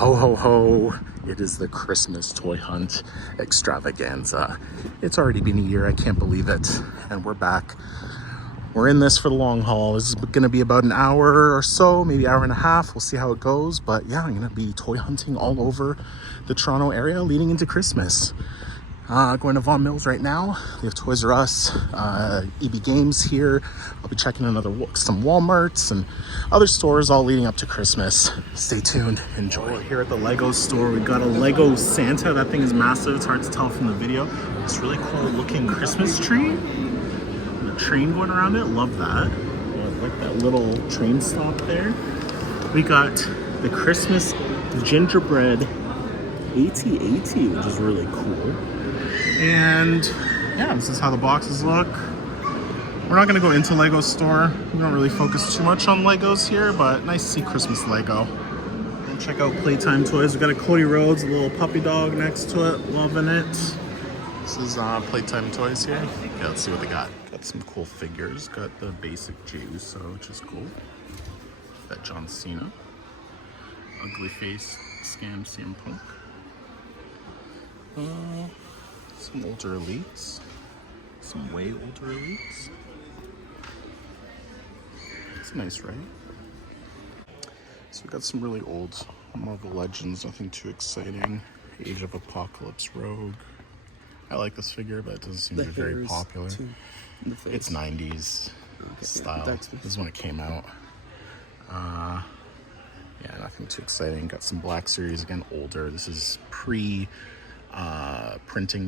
Ho ho ho, it is the Christmas toy hunt extravaganza. It's already been a year, I can't believe it, and we're back. We're in this for the long haul. This is gonna be about an hour or so, maybe hour and a half. We'll see how it goes, but yeah, I'm gonna be toy hunting all over the Toronto area leading into Christmas. Going to Vaughan Mills right now. We have Toys R Us, EB Games here. I'll be checking some Walmarts and other stores all leading up to Christmas. Stay tuned, enjoy. Here at the Lego store, we got a Lego Santa. That thing is massive, it's hard to tell from the video. It's really cool looking Christmas tree. The train going around it, love that. I like that little train stop there. We got the Christmas gingerbread AT-AT, which is really cool. And yeah, this is how the boxes look. We're not gonna go into Lego store. We don't really focus too much on Legos here, but nice to see Christmas Lego. And check out Playtime Toys. We got a Cody Rhodes, a little puppy dog next to it, loving it. This is Playtime Toys here. Yeah, let's see what they got. Got some cool figures. Got the basic Jews, so which is cool. That John Cena. Ugly face, scam CM Punk. Some older elites. Some way older elites. It's nice, right? So we got some really old Marvel Legends, nothing too exciting. Age of Apocalypse Rogue. I like this figure, but it doesn't seem to be very popular. It's 90s style. This is when it came out. Yeah, nothing too exciting. Got some Black Series, again, older. This is printing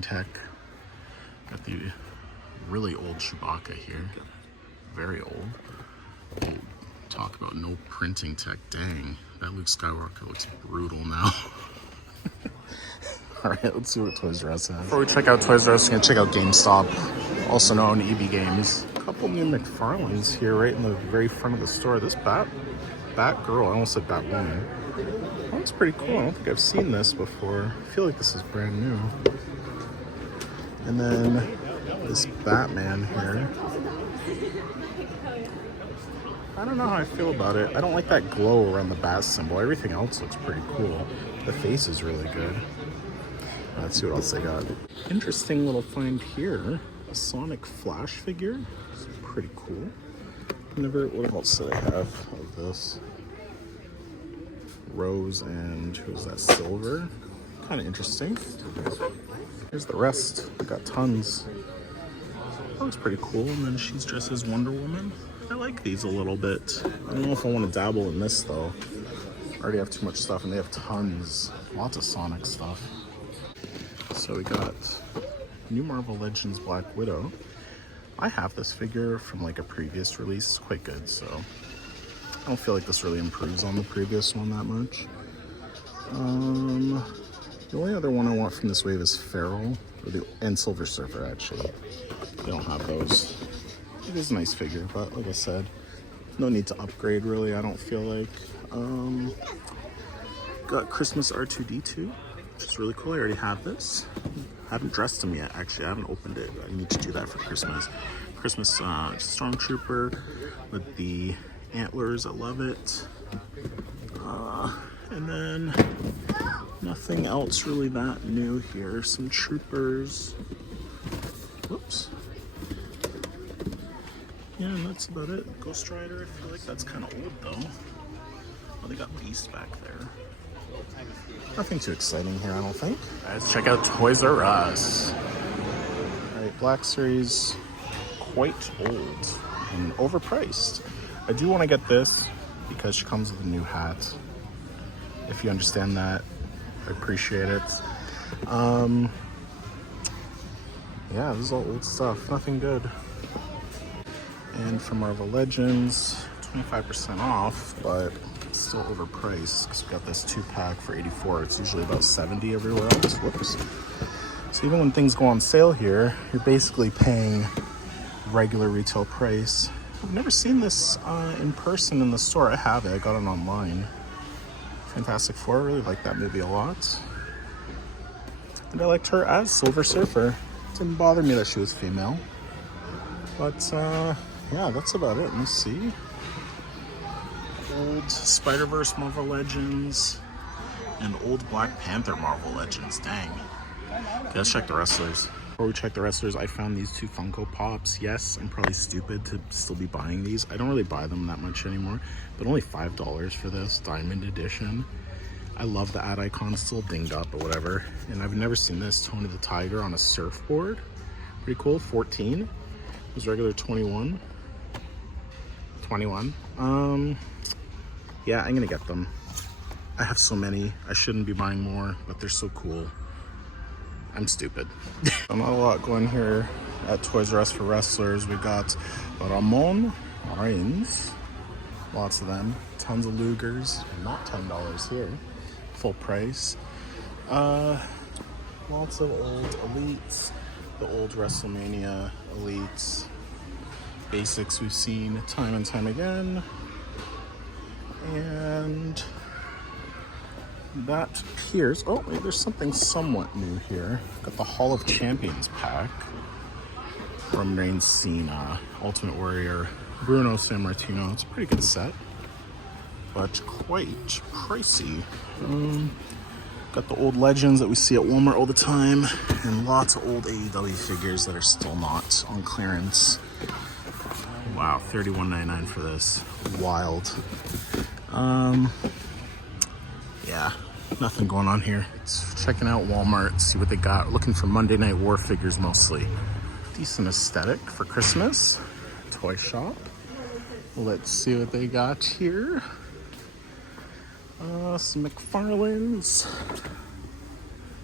tech. Got the really old Chewbacca here. Very old. Oh, talk about no printing tech. Dang, that Luke Skywalker looks brutal now. Alright, let's see what Toys R Us has. Before we check out Toys R Us, we're gonna check out GameStop, also known EB Games. A couple new McFarlanes here right in the very front of the store. This Batgirl, I almost said Batwoman. That looks pretty cool. I don't think I've seen this before. I feel like this is brand new. And then this Batman here. I don't know how I feel about it. I don't like that glow around the bat symbol. Everything else looks pretty cool. The face is really good. Let's see what else they got. Interesting little find here. A Sonic Flash figure. It's pretty cool. What else do they have of this? Rose and who's that? Silver. Kind of interesting. Here's the rest. We got tons. That looks pretty cool. And then she's dressed as Wonder Woman. I like these a little bit. I don't know if I want to dabble in this though. I already have too much stuff, and they have tons. Lots of Sonic stuff. So we got new Marvel Legends Black Widow. I have this figure from like a previous release. It's quite good, so I don't feel like this really improves on the previous one that much. The only other one I want from this wave is Feral, and Silver Surfer actually. They don't have those. It is a nice figure, but like I said, no need to upgrade really, I don't feel like. Got Christmas R2-D2, which is really cool. I already have this. I haven't dressed him yet, actually. I haven't opened it. I need to do that for Christmas. Christmas Stormtrooper with the antlers. I love it. And then nothing else really that new here. Some troopers. Whoops. Yeah, and that's about it. Ghost Rider, I feel like that's kind of old though. Oh, they got Beast back there. Nothing too exciting here, I don't think. Let's check out Toys R Us. Alright, Black Series, quite old and overpriced. I do want to get this because she comes with a new hat. If you understand that, I appreciate it. Yeah, this is all old stuff, nothing good. And for Marvel Legends, 25% off, but still overpriced because we got this 2-pack for $84. It's usually about $70 everywhere else. Whoops. So even when things go on sale here, you're basically paying regular retail price. I've never seen this in person in the store. I have it. I got it online. Fantastic Four. I really like that movie a lot. And I liked her as Silver Surfer. It didn't bother me that she was female. But yeah, that's about it. Let me see. Old Spider-Verse Marvel Legends. And old Black Panther Marvel Legends, dang. Okay, let's check the wrestlers. Before we check the wrestlers, I found these two Funko Pops. Yes, I'm probably stupid to still be buying these. I don't really buy them that much anymore, but only $5 for this Diamond Edition. I love the ad icon, still dinged up or whatever. And I've never seen this, Tony the Tiger on a surfboard. Pretty cool, 14. It was regular 21. 21. Yeah, I'm gonna get them. I have so many. I shouldn't be buying more, but they're so cool. I'm stupid. Not a lot going here at Toys R Us for wrestlers. We got Ramon Reigns. Lots of them. Tons of Lugers. Not $10 here. Full price. Lots of old elites. The old WrestleMania elites. Basics we've seen time and time again. And that appears, oh wait, there's something somewhat new here. Got the Hall of Champions pack. Roman Reigns, Cena, Ultimate Warrior, Bruno Sammartino. It's a pretty good set, but quite pricey. Got the old legends that we see at Walmart all the time, and lots of old AEW figures that are still not on clearance. Wow, $31.99 for this. Wild. Yeah, nothing going on here. It's checking out Walmart, see what they got. Looking for Monday Night War figures mostly. Decent aesthetic for Christmas. Toy shop. Let's see what they got here. Some McFarlane's.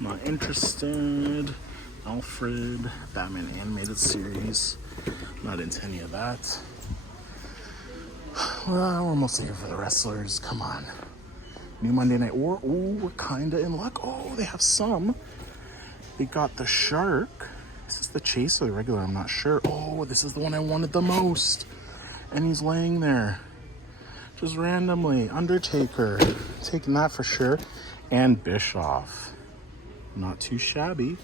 Not interested. Alfred, Batman animated series. Not into any of that. Well, we're mostly here for the wrestlers. Come on. New Monday Night War. Oh, we're kind of in luck. Oh, they have some. They got the Shark. Is this the Chase or the regular? I'm not sure. Oh, this is the one I wanted the most. And he's laying there. Just randomly. Undertaker. Taking that for sure. And Bischoff. Not too shabby.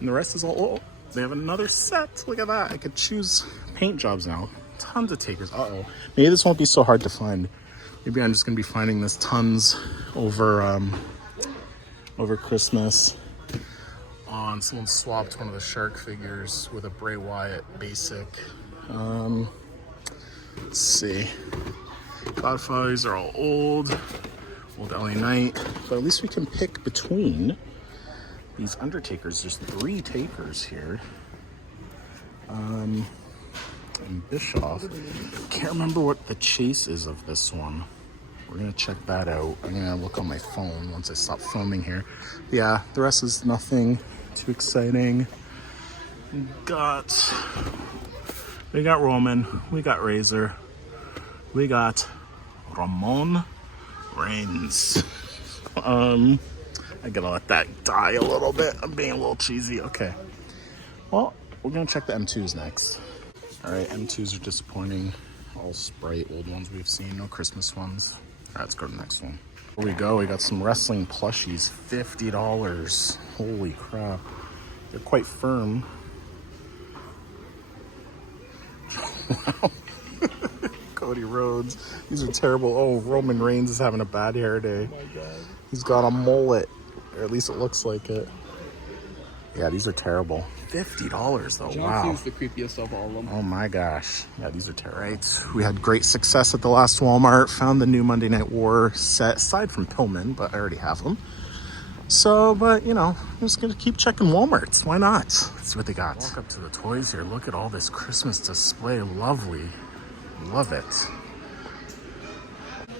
And the rest is all... Oh, they have another set. Look at that. I could choose paint jobs now. Tons of takers. Uh-oh. Maybe this won't be so hard to find. Maybe I'm just going to be finding this tons over Christmas. Someone swapped one of the Shark figures with a Bray Wyatt basic. Let's see. Godfathers are all old LA Knight. But at least we can pick between these Undertakers. There's 3 takers here. And Bischoff. Can't remember what the chase is of this one. We're gonna check that out. I'm gonna look on my phone once I stop filming here. Yeah, the rest is nothing too exciting. We got Roman, we got Razor, we got Ramon Reigns. I gotta let that die a little bit. I'm being a little cheesy. Okay. Well, we're gonna check the M2s next. All right, M2s are disappointing. All Sprite, old ones we've seen, no Christmas ones. All right, let's go to the next one. Here we go, we got some wrestling plushies, $50. Holy crap. They're quite firm. Wow. Cody Rhodes. These are terrible. Oh, Roman Reigns is having a bad hair day. Oh my God. He's got a mullet, or at least it looks like it. Yeah, these are terrible. $50 though. Wow. John Cena's the creepiest of all of them. Oh my gosh. Yeah, these are terrible. Right. We had great success at the last Walmart. Found the new Monday Night War set, aside from Pillman, but I already have them. So, but you know, I'm just gonna keep checking Walmarts. Why not? Let's see what they got. Walk up to the toys here. Look at all this Christmas display. Lovely. Love it.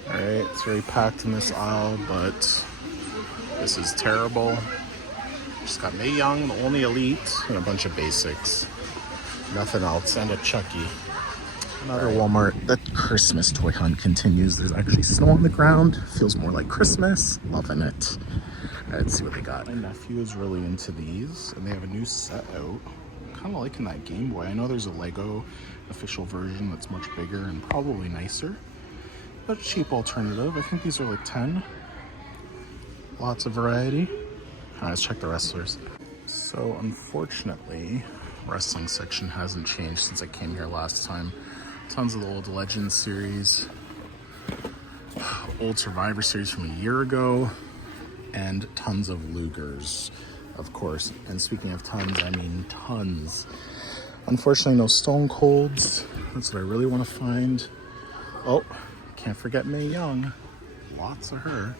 All right, it's very packed in this aisle, but this is terrible. Just got Mae Young, the only elite, and a bunch of basics. Nothing else, and a Chucky. Another Walmart. The Christmas toy hunt continues. There's actually snow on the ground. Feels more like Christmas. Loving it. All right, let's see what they got. My nephew is really into these, and they have a new set out. Kind of liking that Game Boy. I know there's a Lego official version that's much bigger and probably nicer, but a cheap alternative. I think these are like 10. Lots of variety. All right, let's check the wrestlers. So unfortunately, wrestling section hasn't changed since I came here last time. Tons of the old Legends series, old Survivor series from a year ago, and tons of Lugers, of course. And speaking of tons, I mean tons. Unfortunately, no Stone Colds. That's what I really want to find. Oh, can't forget Mae Young. Lots of her.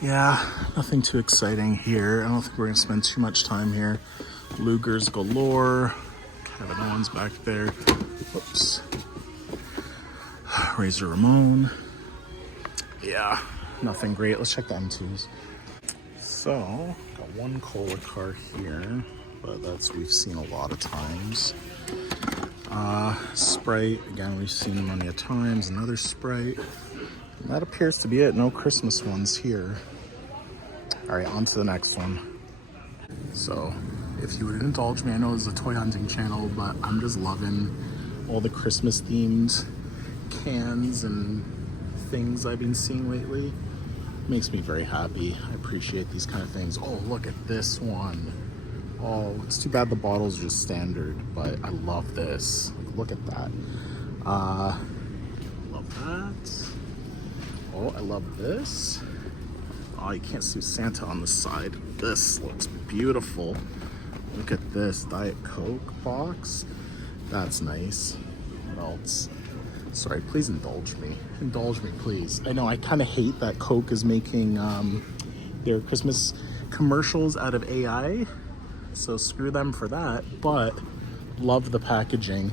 Yeah, nothing too exciting here. I don't think we're gonna spend too much time here. Lugers galore. Kevin Owens back there. Whoops. Razor Ramon. Yeah, nothing great. Let's check the M2s. So, got one Kohler car here, but that's we've seen a lot of times. Sprite, again, we've seen him many a times. Another Sprite. And that appears to be it. No Christmas ones here. All right, on to the next one. So, if you would indulge me, I know this is a toy hunting channel, but I'm just loving all the Christmas themed cans and things I've been seeing lately. Makes me very happy. I appreciate these kind of things. Oh, look at this one. Oh, it's too bad the bottle's just standard, but I love this. Look at that. Love that. Oh, I love this. Oh, you can't see Santa on the side. This looks beautiful. Look at this Diet Coke box. That's nice. What else? Sorry, please indulge me. Indulge me, please. I know I kind of hate that Coke is making their Christmas commercials out of AI. So screw them for that. But love the packaging.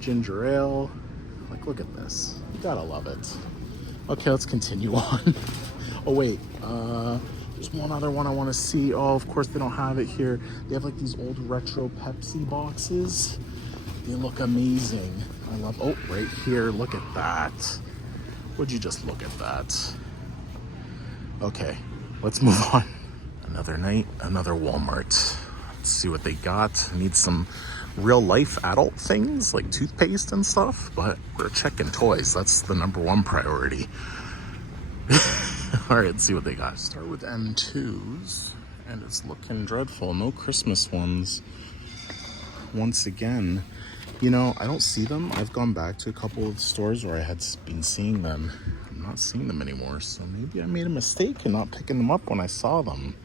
Ginger ale. Like, look at this. You gotta love it. Okay, let's continue on. Oh wait, there's one other one I want to see. Oh, of course they don't have it here. They have like these old retro Pepsi boxes. They look amazing. I love, oh, right here, look at that. Would you just look at that? Okay, let's move on. Another night, another Walmart. Let's see what they got. I need some real life adult things like toothpaste and stuff, but we're checking toys. That's the #1 priority. All right, let's see what they got. Start with M2s, and it's looking dreadful. No Christmas ones. Once again, you know, I don't see them. I've gone back to a couple of stores where I had been seeing them. I'm not seeing them anymore, so maybe I made a mistake in not picking them up when I saw them.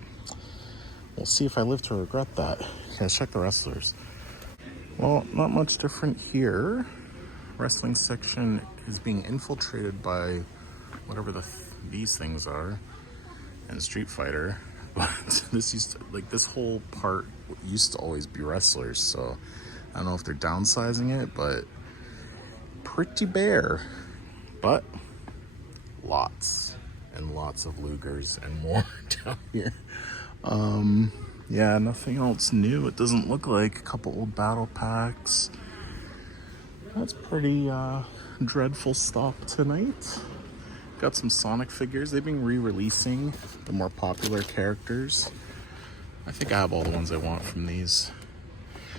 We'll see if I live to regret that. Okay, let's check the wrestlers. Well, not much different here. Wrestling section is being infiltrated by whatever these things are, and Street Fighter. But this used to, like, this whole part used to always be wrestlers, so I don't know if they're downsizing it, but pretty bare. But lots and lots of Lugers and more down here. Yeah, nothing else new. It doesn't look like. A couple old battle packs. That's pretty dreadful stuff tonight. Got some Sonic figures. They've been re-releasing the more popular characters. I think I have all the ones I want from these.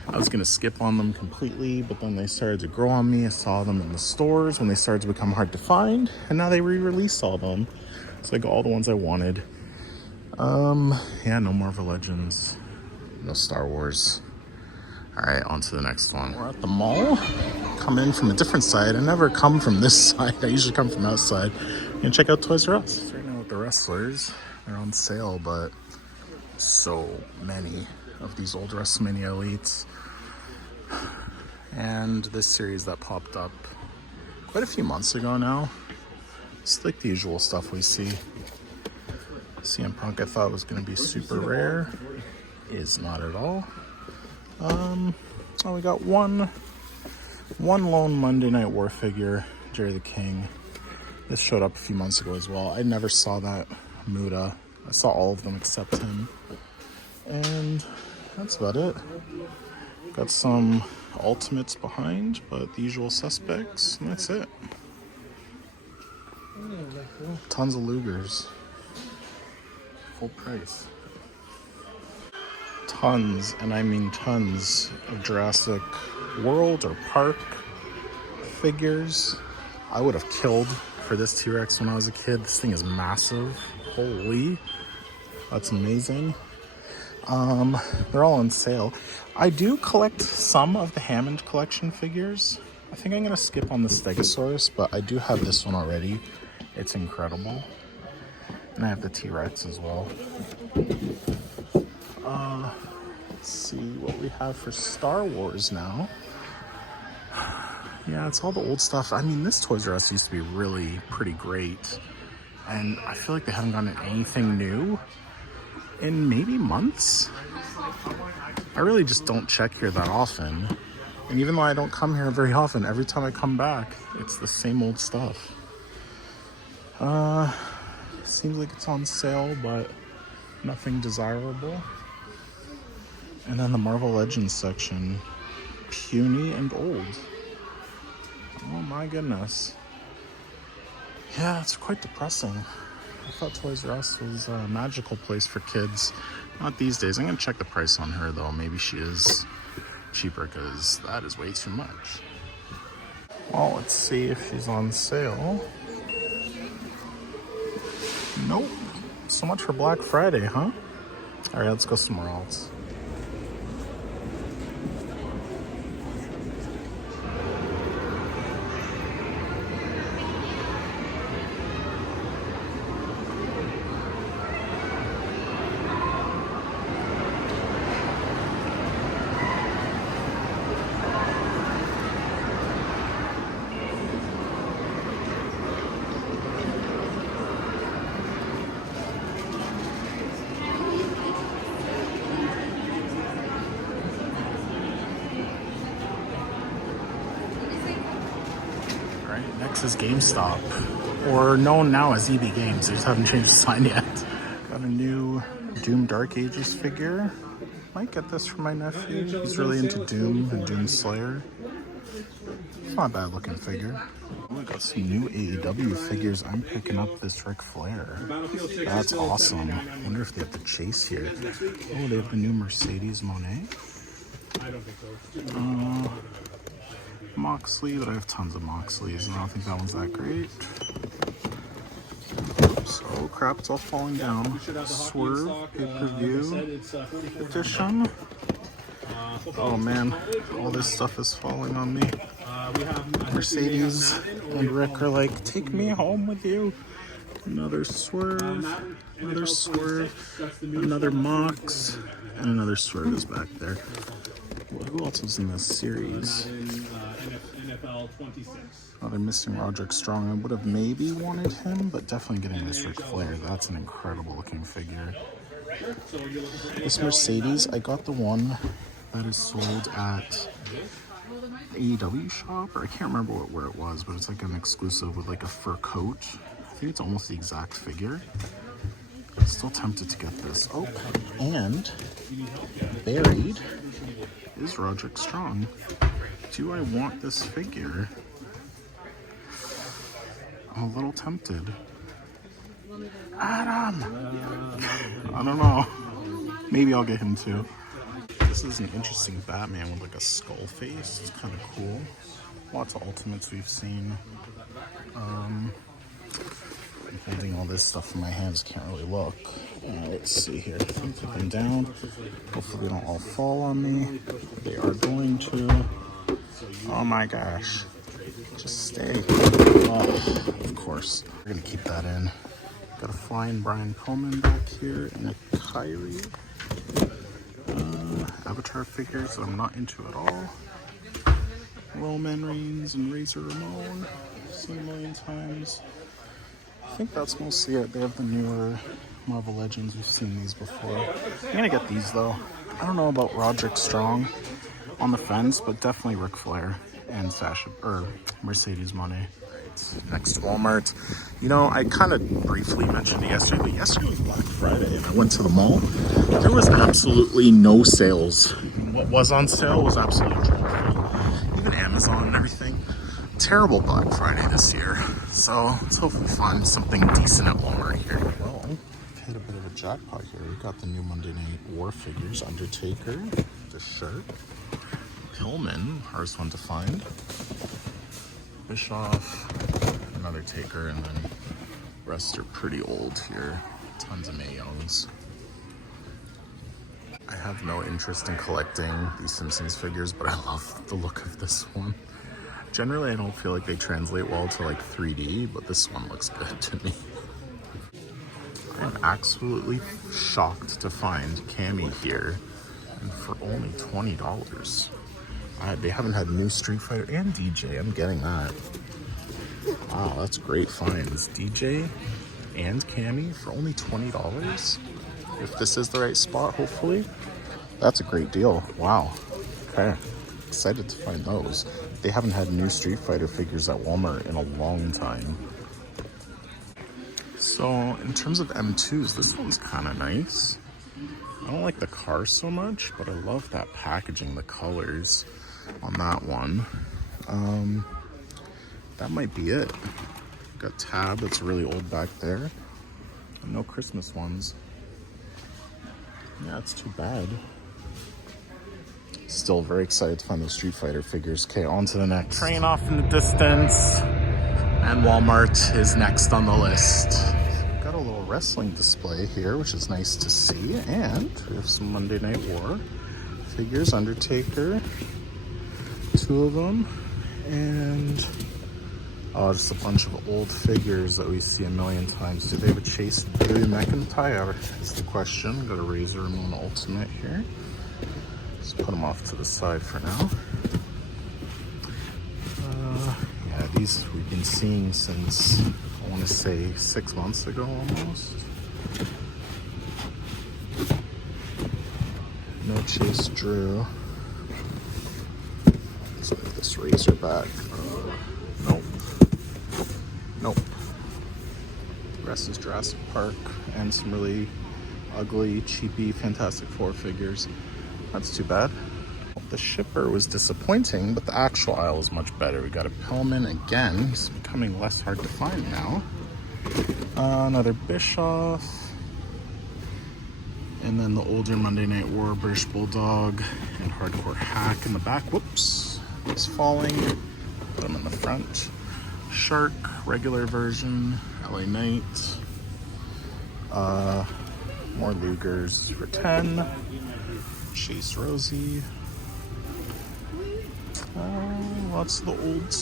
I was gonna skip on them completely, but then they started to grow on me. I saw them in the stores when they started to become hard to find, and now they re-released all of them. So I got all the ones I wanted. Yeah, no Marvel Legends, no Star Wars. All right, on to the next one. We're at the mall. Come in from a different side. I never come from this side. I usually come from outside. And check out Toys R Us. Right now with the wrestlers, they're on sale, but so many of these old WrestleMania Elites. And this series that popped up quite a few months ago now. It's like the usual stuff we see. CM Punk I thought was going to be super rare. Is not at all. Oh, we got one lone Monday Night War figure, Jerry the King. This showed up a few months ago as well. I never saw that Muda. I saw all of them except him. And that's about it. Got some Ultimates behind, but the usual suspects, and that's it. Tons of Lugers. Full price. Tons, and I mean tons, of Jurassic World or Park figures. I would have killed for this T-Rex when I was a kid. This thing is massive. Holy, that's amazing. They're all on sale. I do collect some of the Hammond collection figures. I think I'm gonna skip on the Stegosaurus, but I do have this one already. It's incredible. And I have the T-Rex as well. Let's see what we have for Star Wars now. Yeah, it's all the old stuff. I mean, this Toys R Us used to be really pretty great. And I feel like they haven't gotten anything new in maybe months. I really just don't check here that often. And even though I don't come here very often, every time I come back, it's the same old stuff. It seems like it's on sale, but nothing desirable. And then the Marvel Legends section, puny and old. Oh my goodness. Yeah, it's quite depressing. I thought Toys R Us was a magical place for kids. Not these days. I'm gonna check the price on her though. Maybe she is cheaper because that is way too much. Well, let's see if she's on sale. Nope. So much for Black Friday, huh? All right, let's go somewhere else. Next is GameStop, or known now as EB Games. They just haven't changed the sign yet. Got a new Doom Dark Ages figure. Might get this for my nephew. He's really into Doom and Doom Slayer. It's not a bad looking figure. Oh, I got some new AEW figures. I'm picking up this Ric Flair. That's awesome. I wonder if they have the Chase here. Oh, they have the new Mercedes Monet. Moxley, but I have tons of Moxleys, and I don't think that one's that great. Oops, oh crap, it's all falling down. Swerve pay-per-view edition. Oh man, all this stuff is falling on me. Mercedes and Rick are like, take me home with you. Another Swerve, another Mox, and another Swerve is back there. Who else was in this series? Oh, they're missing Roderick Strong. I would have maybe wanted him, but definitely getting this Ric Flair. That's an incredible looking figure. This Mercedes, I got the one that is sold at the AEW shop, or I can't remember where it was, but it's like an exclusive with like a fur coat. I think it's almost the exact figure. I'm still tempted to get this. Oh, and buried is Roderick Strong. Do I want this figure? I'm a little tempted. Adam! I don't know. Maybe I'll get him too. This is an interesting Batman with like a skull face. It's kind of cool. Lots of Ultimates we've seen. I'm holding all this stuff in my hands, can't really look. Let's see here. I'm put them down. Hopefully they don't all fall on me. They are going to. Oh my gosh. Just stay. Oh, of course. We're gonna keep that in. Got a flying Brian Pillman back here and a Kyrie. Avatar figures that I'm not into at all. Roman Reigns and Razor Ramon. Seen a million times. I think that's mostly it. They have the newer Marvel Legends. We've seen these before. I'm gonna get these though. I don't know about Roderick Strong. On the fence, but definitely Ric Flair and Mercedes Monet. Right, next to Walmart. You know, I kind of briefly mentioned it yesterday, but yesterday was Black Friday and I went to the mall. There was absolutely no sales. What was on sale was absolutely dreadful. Even Amazon and everything. Terrible Black Friday this year. So let's hopefully find something decent at Walmart here. Well, we've hit a bit of a jackpot here. We got the new Monday Night War figures. Undertaker, the shirt. Pillman, hardest one to find. Bischoff, another Taker, and then the rest are pretty old here. Tons of Mae Youngs. I have no interest in collecting these Simpsons figures, but I love the look of this one. Generally, I don't feel like they translate well to like 3D, but this one looks good to me. I'm absolutely shocked to find Cammy here, and for only $20. They haven't had new Street Fighter and DJ. I'm getting that. Wow, that's great finds. DJ and Cammy for only $20. If this is the right spot, hopefully. That's a great deal. Wow. Okay. Excited to find those. They haven't had new Street Fighter figures at Walmart in a long time. So, in terms of M2s, this one's kind of nice. I don't like the car so much, but I love that packaging, the colors on that one. That might be it. Got Tab, that's really old back there. And no Christmas ones. Yeah, it's too bad. Still very excited to find those Street Fighter figures. Okay, on to the next. Train off in the distance, and Walmart is next on the list. Got a little wrestling display here, which is nice to see, and we have some Monday Night War figures. Undertaker, 2 of them, and just a bunch of old figures that we see a million times. Do they have a Chase Drew McIntyre? Is the question. Got a Razor Ramon Ultimate here. Let's put them off to the side for now. Yeah, these we've been seeing since, I want to say, 6 months ago almost. No Chase Drew. Let's put this Razor back. Nope. Nope. The rest is Jurassic Park and some really ugly, cheapy Fantastic Four figures. That's too bad. The shipper was disappointing, but the actual aisle is much better. We got a Pillman again. He's becoming less hard to find now. Another Bischoff. And then the older Monday Night War British Bulldog and Hardcore Hack in the back. Whoops. It's falling. Put him in the front. Shark, regular version. LA Knight. More Lugers for 10. Chase Rosie. Lots of the old,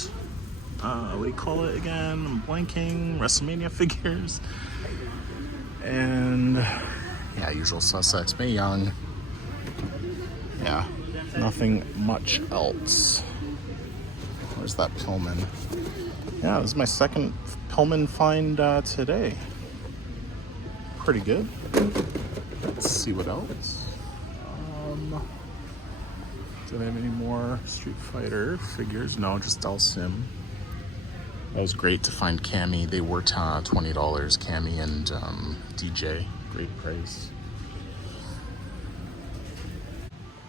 what do you call it again? I'm blanking. WrestleMania figures. And, yeah, usual suspects. Mae Young. Yeah, nothing much else. Where's that Pillman? Yeah, this is my second Pillman find today. Pretty good. Let's see what else. Do they have any more Street Fighter figures? No, just Dalsim. That was great to find Cammy. They were $20. Cammy and DJ. Great price.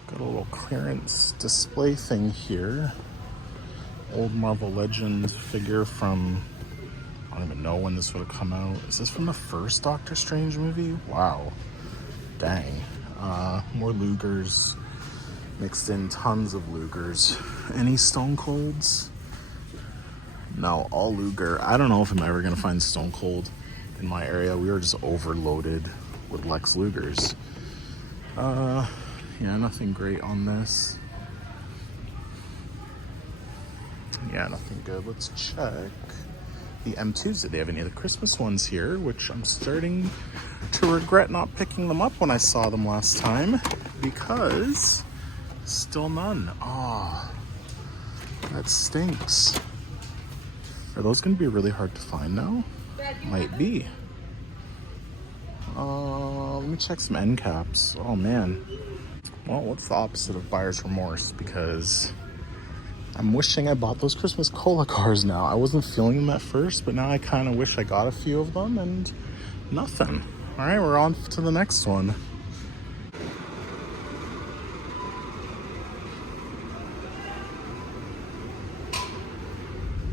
Got a little clearance display thing here. Old Marvel Legends figure from, I don't even know when this would have come out. Is this from the first Doctor Strange movie? Wow. Dang. More Lugers. Mixed in tons of Lugers. Any Stone Colds? No, all Luger. I don't know if I'm ever gonna find Stone Cold in my area. We were just overloaded with Lex Lugers. Yeah, nothing great on this. Yeah, nothing good. Let's check the M2s. Did they have any of the Christmas ones here? Which I'm starting to regret not picking them up when I saw them last time, because still none. Ah, that stinks. Are those going to be really hard to find now? Might be. Let me check some end caps. Oh man. Well, what's the opposite of buyer's remorse? Because I'm wishing I bought those Christmas cola cars now. I wasn't feeling them at first, but now I kind of wish I got a few of them and nothing. All right, we're on to the next one.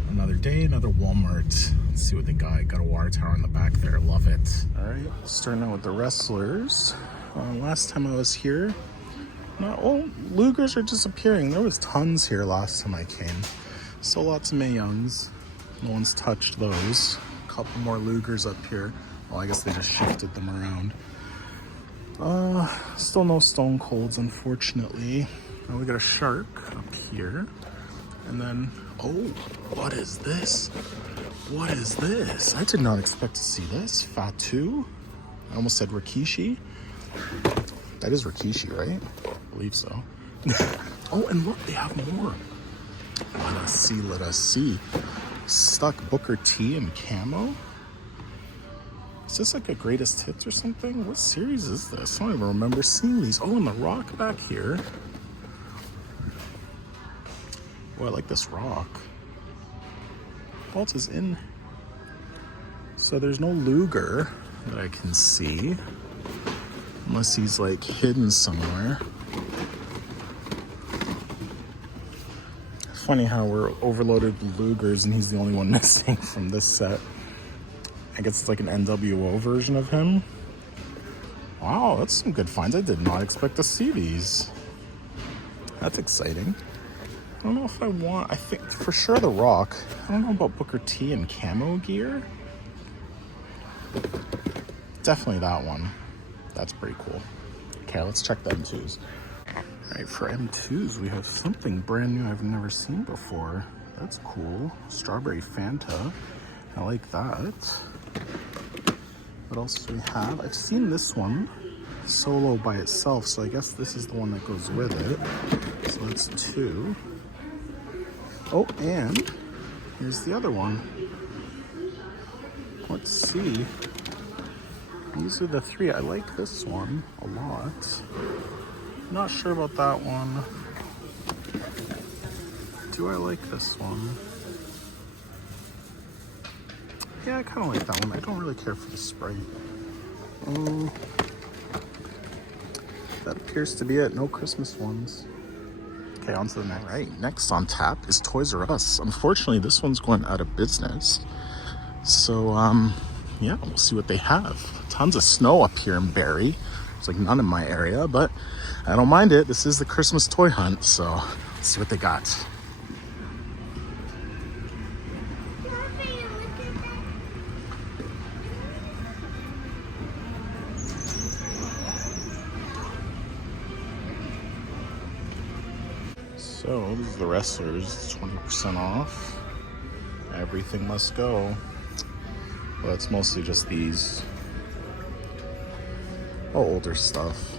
Another day, another Walmart. Let's see what they got. Got a water tower in the back there. Love it. All right, starting out with the wrestlers. Last time I was here, Lugers are disappearing. There was tons here last time I came. Still lots of Mae Youngs. No one's touched those. A couple more Lugers up here. Well, I guess they just shifted them around. Still no Stone Colds, unfortunately. Now we got a Shark up here. And then, oh, what is this? What is this? I did not expect to see this. Fatu. I almost said Rikishi. That is Rikishi, right? I believe so. Oh, and look, they have more. Let us see, let us see. Stuck Booker T in camo. Is this like a greatest hits or something? What series is this? I don't even remember seeing these. Oh, and the rock back here. Oh, I like this rock. Vault is in. So there's no Luger that I can see. Unless he's like hidden somewhere. Funny how we're overloaded with Lugers and he's the only one missing from this set. I guess it's like an NWO version of him. Wow, that's some good finds. I did not expect to see these. That's exciting. I don't know if I want, I think for sure the Rock. I don't know about Booker T and camo gear. Definitely that one. That's pretty cool. Okay, let's check the M2s. All right, for M2s, we have something brand new I've never seen before. That's cool. Strawberry Fanta. I like that. What else do we have? I've seen this one solo by itself, so I guess this is the one that goes with it. So that's 2. Oh, and here's the other one. Let's see. These are the 3. I like this one a lot. Not sure about that one. Do I like this one? Yeah, I kind of like that one. I don't really care for the Sprite. That appears to be it. No Christmas ones. Okay, on to the next. Right, next on tap is Toys R Us. Unfortunately, this one's going out of business. So, yeah, we'll see what they have. Tons of snow up here in Barrie. There's like none in my area, but I don't mind it. This is the Christmas toy hunt, so let's see what they got. So, this is the Wrestlers, 20% off. Everything must go. Well, it's mostly just these. Oh, older stuff.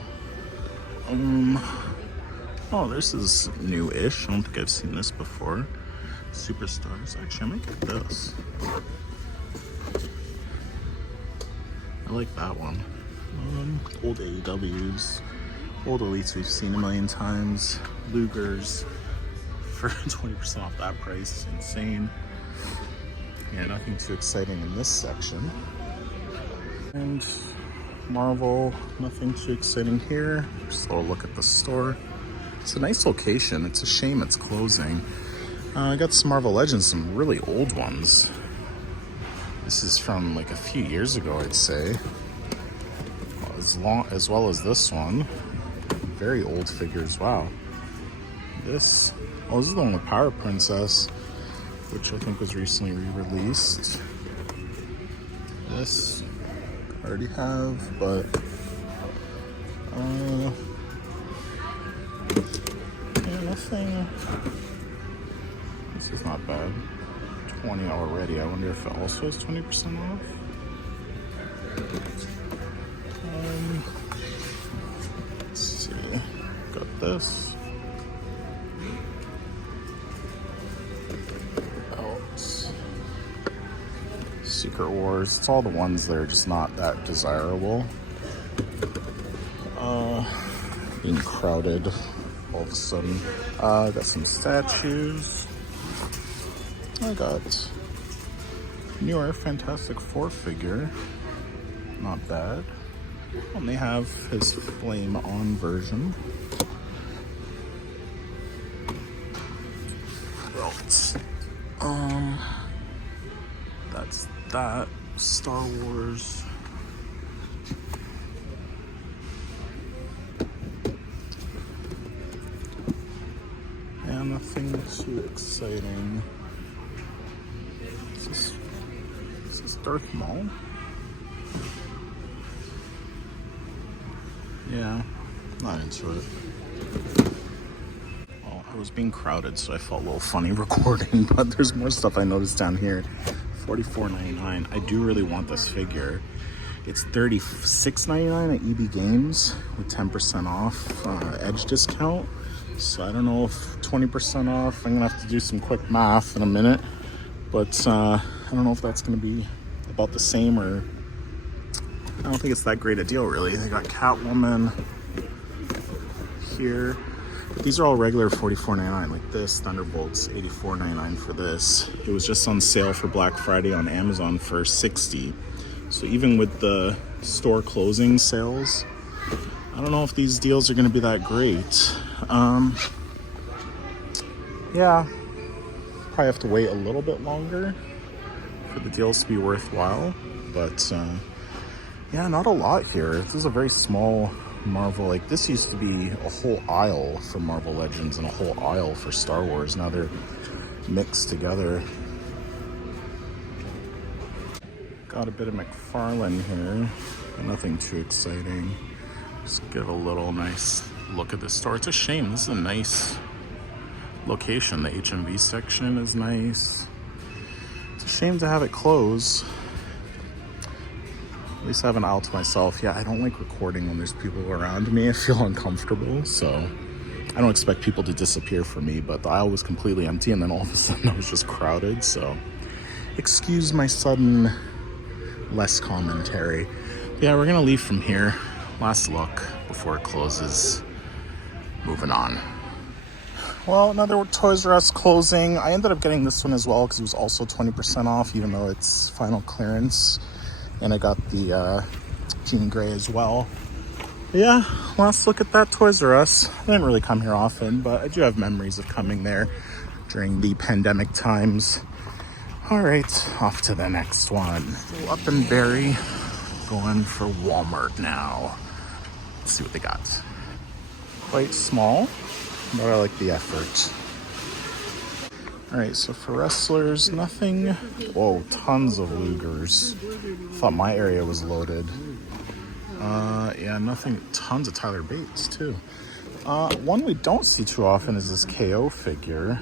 Oh, this is new-ish. I don't think I've seen this before. Superstars. Actually, I might get this. I like that one. Old AEWs. Old Elites we've seen a million times. Lugers for 20% off that price. Insane. Yeah, nothing too exciting in this section. And Marvel, nothing too exciting here. Just a little look at the store. It's a nice location. It's a shame it's closing. I got some Marvel Legends, some really old ones. This is from like a few years ago, I'd say. As well as this one. Very old figures, wow. This is the one with Power Princess, which I think was recently re-released. This I already have, but yeah, nothing. This is not bad. 20 already. I wonder if it also has 20% off. Let's see. Got this. Secret Wars. It's all the ones that are just not that desirable. Being crowded all of a sudden. I got some statues. I got newer Fantastic Four figure. Not bad. And they have his Flame On version. That's that. Star Wars. Yeah, nothing too exciting. Is this Darth Maul? Yeah, not into it. Well, I was being crowded, so I felt a little funny recording, but there's more stuff I noticed down here. $44.99. I do really want this figure. It's $36.99 at EB Games with 10% off Edge discount. So I don't know if 20% off, I'm gonna have to do some quick math in a minute, but I don't know if that's gonna be about the same, or I don't think it's that great a deal really. They got Catwoman here. These are all regular $44.99, like this Thunderbolt's $84.99 for this. It was just on sale for Black Friday on Amazon for $60. So even with the store closing sales, I don't know if these deals are going to be that great. Yeah, probably have to wait a little bit longer for the deals to be worthwhile. But yeah, not a lot here. This is a very small Marvel. Like, this used to be a whole aisle for Marvel Legends and a whole aisle for Star Wars. Now they're mixed together. Got a bit of McFarlane here, but nothing too exciting. Just give a little nice look at this store. It's a shame. This is a nice location. The HMV section is nice. It's a shame to have it close. At least I have an aisle to myself. Yeah, I don't like recording when there's people around me. I feel uncomfortable, so I don't expect people to disappear for me, but the aisle was completely empty, and then all of a sudden I was just crowded, so excuse my sudden less commentary. But yeah, we're gonna leave from here. Last look before it closes. Moving on. Well, another Toys R Us closing. I ended up getting this one as well because it was also 20% off, even though it's final clearance. And I got the Jean Grey as well. But yeah, last look at that Toys R Us. I didn't really come here often, but I do have memories of coming there during the pandemic times. All right, off to the next one. Still up in Barrie, going for Walmart now. Let's see what they got. Quite small, but I like the effort. All right, so for wrestlers, nothing. Whoa, tons of Lugers. Thought my area was loaded. Yeah, nothing. Tons of Tyler Bates too. One we don't see too often is this KO figure.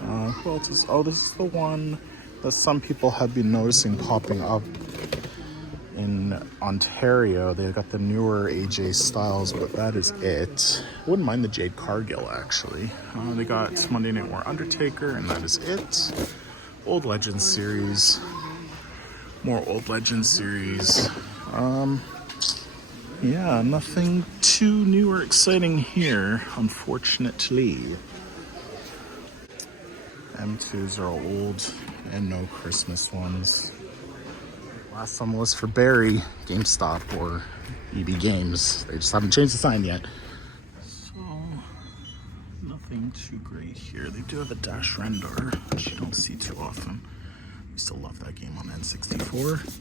Who else is? Oh, this is the one that some people have been noticing popping up in Ontario. They got the newer AJ Styles, but that is it. I wouldn't mind the Jade Cargill, actually. They got Monday Night War Undertaker, and that is it. Old Legends series. More Old Legends series. Yeah, nothing too new or exciting here, unfortunately. M2s are all old and no Christmas ones. Last one was for Barrie, GameStop or EB Games. They just haven't changed the sign yet. So, nothing too great here. They do have a Dash Rendar, which you don't see too often. I used to love that game on N64.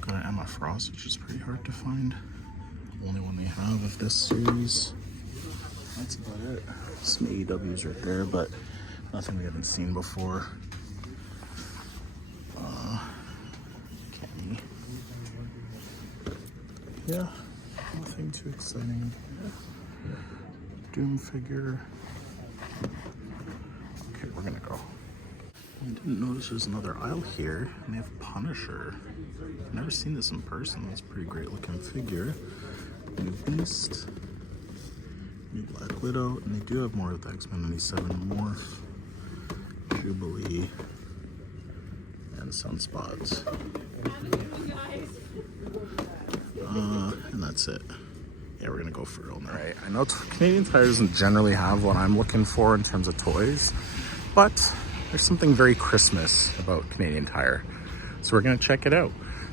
Got an Emma Frost, which is pretty hard to find. Only one they have of this series. That's about it. Some AEWs right there, but nothing we haven't seen before. Kenny. Yeah, nothing too exciting. Doom figure. Okay, we're gonna go. I didn't notice there's another aisle here, and they have Punisher. I've never seen this in person. That's a pretty great looking figure. New Beast, new Black Widow, and they do have more of the X-Men 97 Morph, Jubilee, and Sunspot. And that's it. Yeah, we're gonna go for real now. All right, I know Canadian Tire doesn't generally have what I'm looking for in terms of toys, but there's something very Christmas about Canadian Tire. So we're gonna check it out.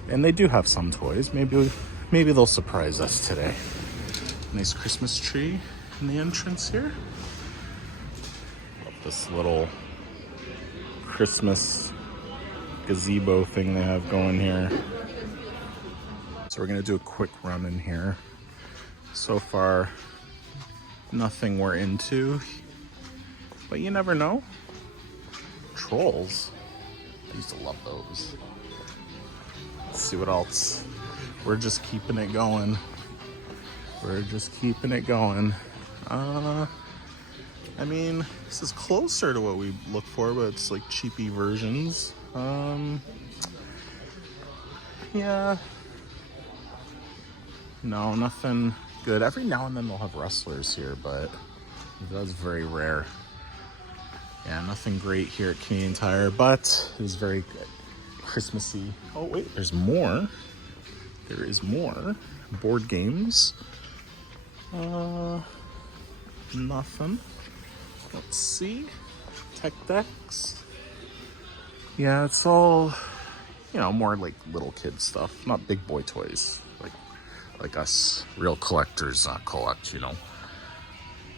And they do have some toys. Maybe they'll surprise us today. Nice Christmas tree in the entrance here. Love this little Christmas gazebo thing they have going here. So we're gonna do a quick run in here. So far, nothing we're into, but you never know. Trolls, I used to love those. Let's see what else. We're just keeping it going. We're just keeping it going. I mean, this is closer to what we look for, but it's like cheapy versions. Yeah, No, nothing good. Every now and then they'll have wrestlers here, but that's very rare. Yeah, nothing great here at Canadian Tire, but it was very good. Christmassy. Oh wait, there's more. There is more. Board games. Nothing. Let's see. Tech decks. Yeah, it's all, more like little kid stuff, not big boy toys. Like us real collectors collect,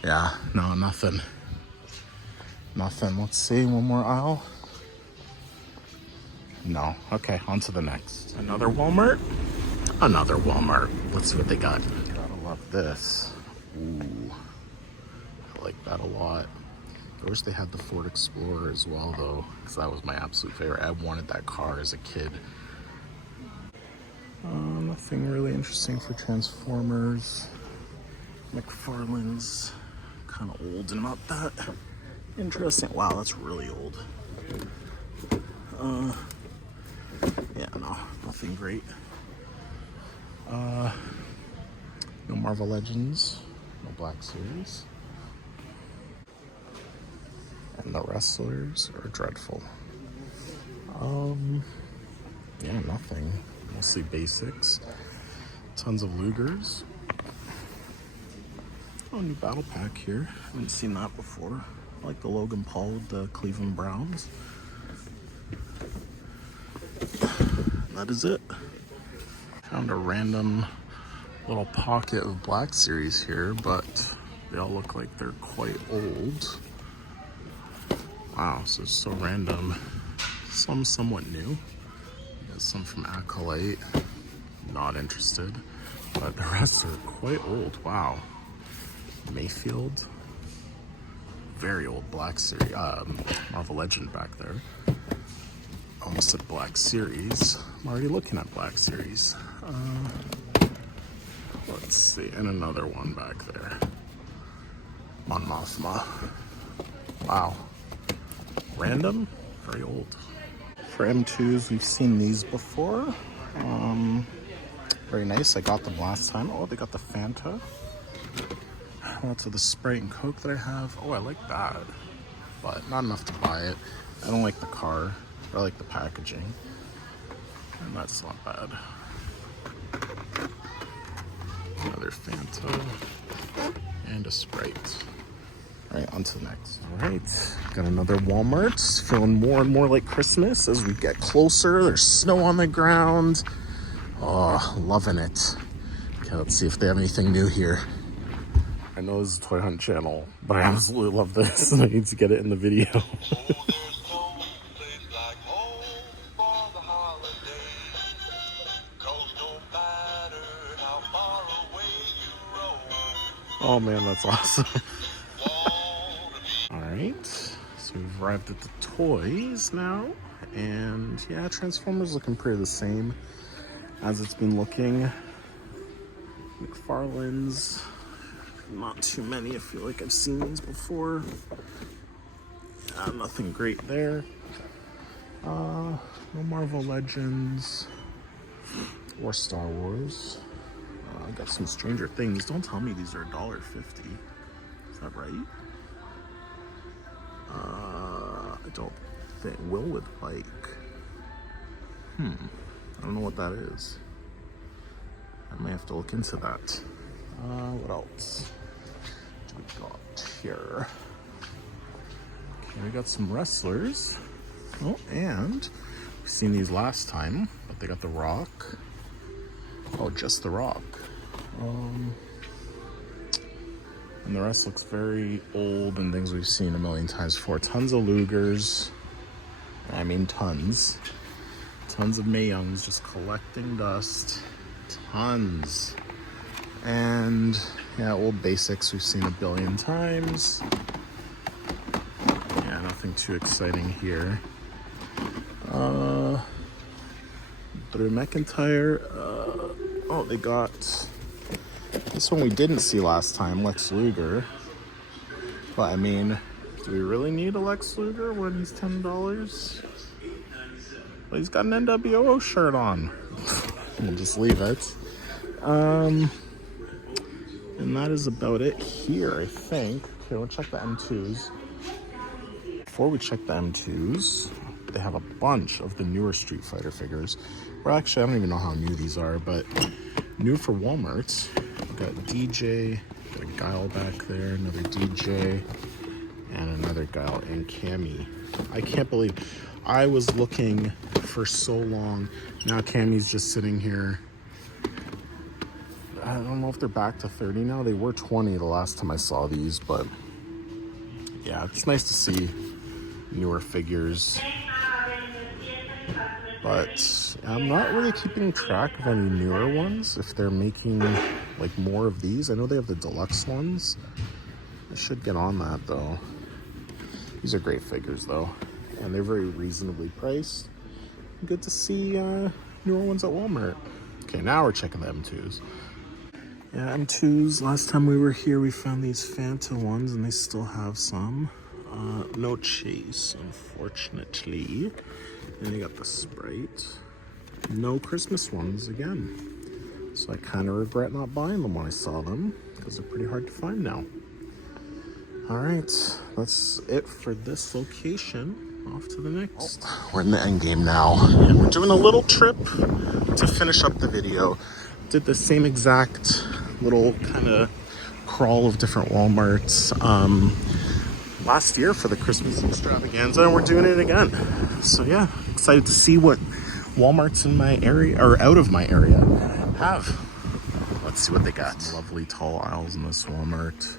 Yeah, no, nothing. Nothing. Let's see, one more aisle. No. Okay, on to the next. Another Walmart. Another Walmart. Let's see what they got. Gotta love this. Ooh. I like that a lot. I wish they had the Ford Explorer as well, though, because that was my absolute favorite. I wanted that car as a kid. Nothing really interesting for Transformers. McFarlane's kind of old and not that interesting. Wow, that's really old. Yeah, no, nothing great. No Marvel Legends, no Black Series. And the wrestlers are dreadful. Yeah, nothing. Mostly basics. Tons of Lugers. Oh, new battle pack here. Haven't seen that before. I like the Logan Paul with the Cleveland Browns. That is it. Found a random little pocket of Black Series here, but they all look like they're quite old. Wow, so it's so random. Some somewhat new. There's some from Acolyte. Not interested. But the rest are quite old. Wow. Mayfield. Very old Black Series. Marvel Legend back there. Almost said Black Series. I'm already looking at Black Series. Let's see. And another one back there. Mon Mothma. Wow. Random. Very old. For M2s, we've seen these before. Very nice. I got them last time. Oh, they got the Fanta. Lots of the Sprite and Coke that I have. Oh, I like that. But not enough to buy it. I don't like the car. I like the packaging. And that's not bad. Another Fanta. And a Sprite. Alright, on to the next. Alright, got another Walmart. Feeling more and more like Christmas as we get closer. There's snow on the ground. Oh, loving it. Okay, let's see if they have anything new here. I know this is a Toy Hunt channel, but I absolutely love this and I need to get it in the video. Oh man, that's awesome. Alright, so we've arrived at the toys now, and yeah, Transformers looking pretty the same as it's been looking. McFarlane's, not too many. I feel like I've seen these before. Nothing great there. No Marvel Legends or Star Wars. I got some Stranger Things. Don't tell me these are $1.50. Is that right? I don't think. Will with Bike. I don't know what that is. I may have to look into that. What else do we got here? Okay, we got some wrestlers. Oh, and we've seen these last time, but they got The Rock. Oh, just The Rock. And the rest looks very old and things we've seen a million times before. Tons of Lugers. I mean tons. Tons of Mae Youngs just collecting dust. Tons. And yeah, old basics we've seen a billion times. Yeah, nothing too exciting here. Drew McIntyre. Oh, they got this one we didn't see last time, Lex Luger. But I mean, do we really need a Lex Luger when he's $10? Well, he's got an NWO shirt on. We'll just leave it. And that is about it here, I think. Okay, we'll check the M2s. Before we check the M2s, they have a bunch of the newer Street Fighter figures. Well, actually, I don't even know how new these are, but new for Walmart. We've got DJ, got a Guile back there, another DJ, and another Guile and Cammy. I can't believe I was looking for so long. Now Cammy's just sitting here. I don't know if they're back to 30 now. They were 20 the last time I saw these, but yeah, it's nice to see newer figures. But I'm not really keeping track of any newer ones. If they're making like more of these, I know they have the deluxe ones. I should get on that though. These are great figures though, and they're very reasonably priced. Good to see newer ones at Walmart. Okay, now we're checking the M2s. Yeah, M2s, last time we were here, we found these Fanta ones, and they still have some. No Chase, unfortunately. And they got the Sprite. No Christmas ones again. So I kind of regret not buying them when I saw them, because they're pretty hard to find now. All right, that's it for this location. Off to the next. Oh, we're in the end game now, and we're doing a little trip to finish up the video. Did the same exact little kind of crawl of different Walmarts last year for the Christmas extravaganza, and we're doing it again. So yeah, excited to see what Walmarts in my area, or out of my area, have. Let's see what they got. Some lovely tall aisles in this Walmart,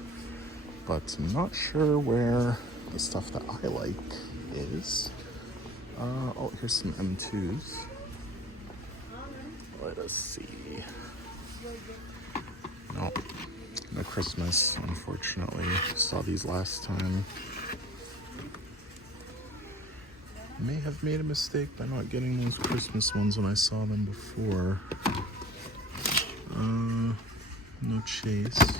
but I'm not sure where the stuff that I like is. Oh, here's some M2s. Let us see. No Christmas, unfortunately. Saw these last time. May have made a mistake by not getting those Christmas ones when I saw them before. No Chase.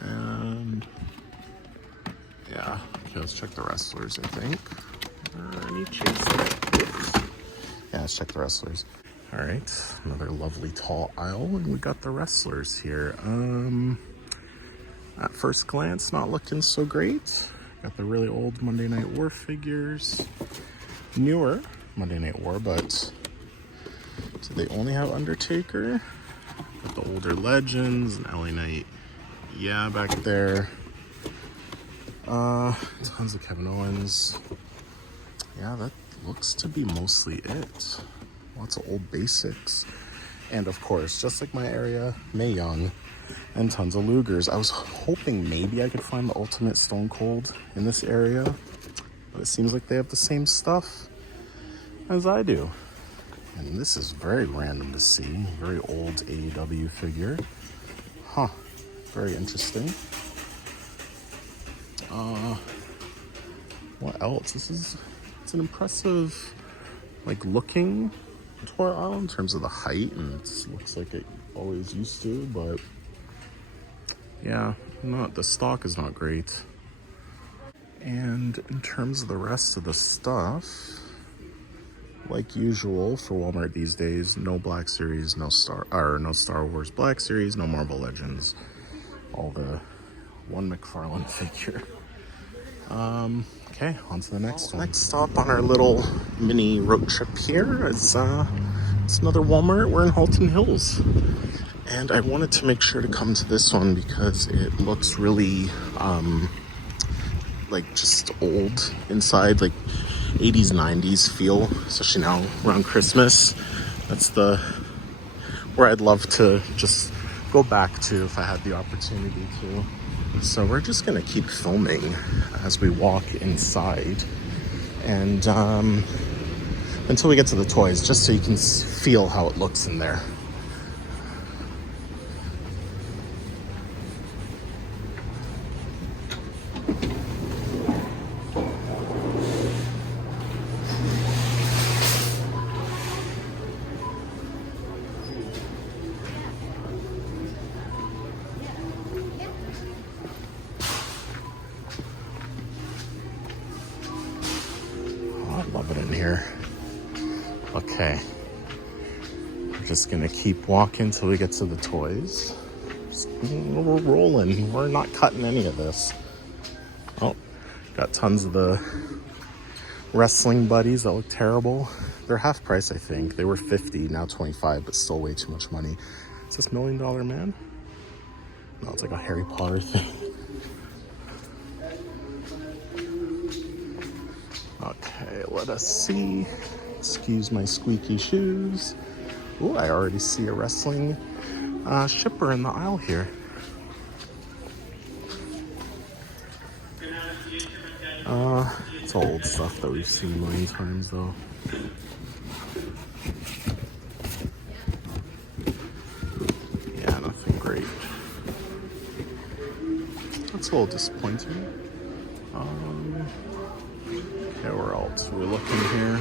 And yeah, okay, let's check the wrestlers, I think. Any Chase? Yeah, let's check the wrestlers. All right, another lovely tall aisle, and we got the wrestlers here. At first glance, not looking so great. Got the really old Monday Night War figures. Newer Monday Night War, but do they only have Undertaker? Got the older Legends and LA Knight. Yeah, back there. Tons of Kevin Owens. Yeah, that looks to be mostly it. Lots of old basics. And of course, just like my area, Mae Young, and tons of Lugers. I was hoping maybe I could find the Ultimate Stone Cold in this area, but it seems like they have the same stuff as I do. And this is very random to see. Very old AEW figure. Huh. Very interesting. What else? It's an impressive, like, looking toy aisle in terms of the height, and it looks like it always used to, but yeah, the stock is not great. And in terms of the rest of the stuff, like usual for Walmart these days, no Black Series, no Star Wars Black Series, no Marvel Legends, all the one McFarlane figure. Okay, on to the next one. Next stop on our little mini road trip here is it's another Walmart. We're in Halton Hills, and I wanted to make sure to come to this one because it looks really like just old inside, like 80s 90s feel, especially now around Christmas. That's where I'd love to just go back to if I had the opportunity to. So we're just gonna keep filming as we walk inside, and until we get to the toys, just so you can feel how it looks in there. Love it in here. Okay. We're just gonna keep walking till we get to the toys. We're rolling. We're not cutting any of this. Oh, got tons of the wrestling buddies that look terrible. They're half price, I think. They were 50, now 25, but still way too much money. Is this $1 Million Man? No, it's like a Harry Potter thing. Okay, let us see. Excuse my squeaky shoes. Oh, I already see a wrestling shipper in the aisle here. It's all old stuff that we've seen a million times though. Yeah, nothing great. That's a little disappointing. Okay, where else are we looking here?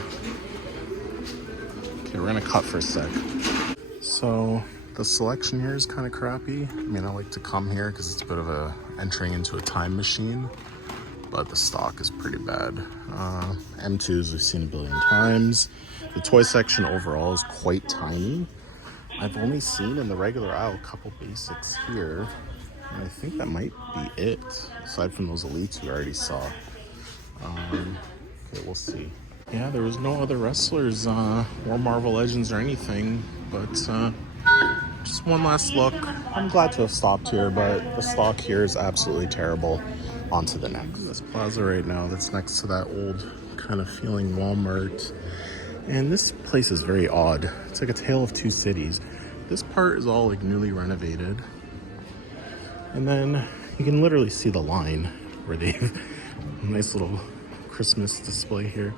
Okay, we're gonna cut for a sec. So the selection here is kind of crappy. I mean, I like to come here because it's a bit of a entering into a time machine, but the stock is pretty bad. M2s we've seen a billion times. The toy section overall is quite tiny. I've only seen in the regular aisle a couple basics here, and I think that might be it, aside from those elites we already saw. Okay, we'll see. Yeah, there was no other wrestlers or Marvel Legends or anything, but just one last look. I'm glad to have stopped here, but the stock here is absolutely terrible. On to the next. This plaza right now that's next to that old kind of feeling Walmart. And this place is very odd. It's like a tale of two cities. This part is all like newly renovated. And then you can literally see the line where they have a nice little Christmas display here.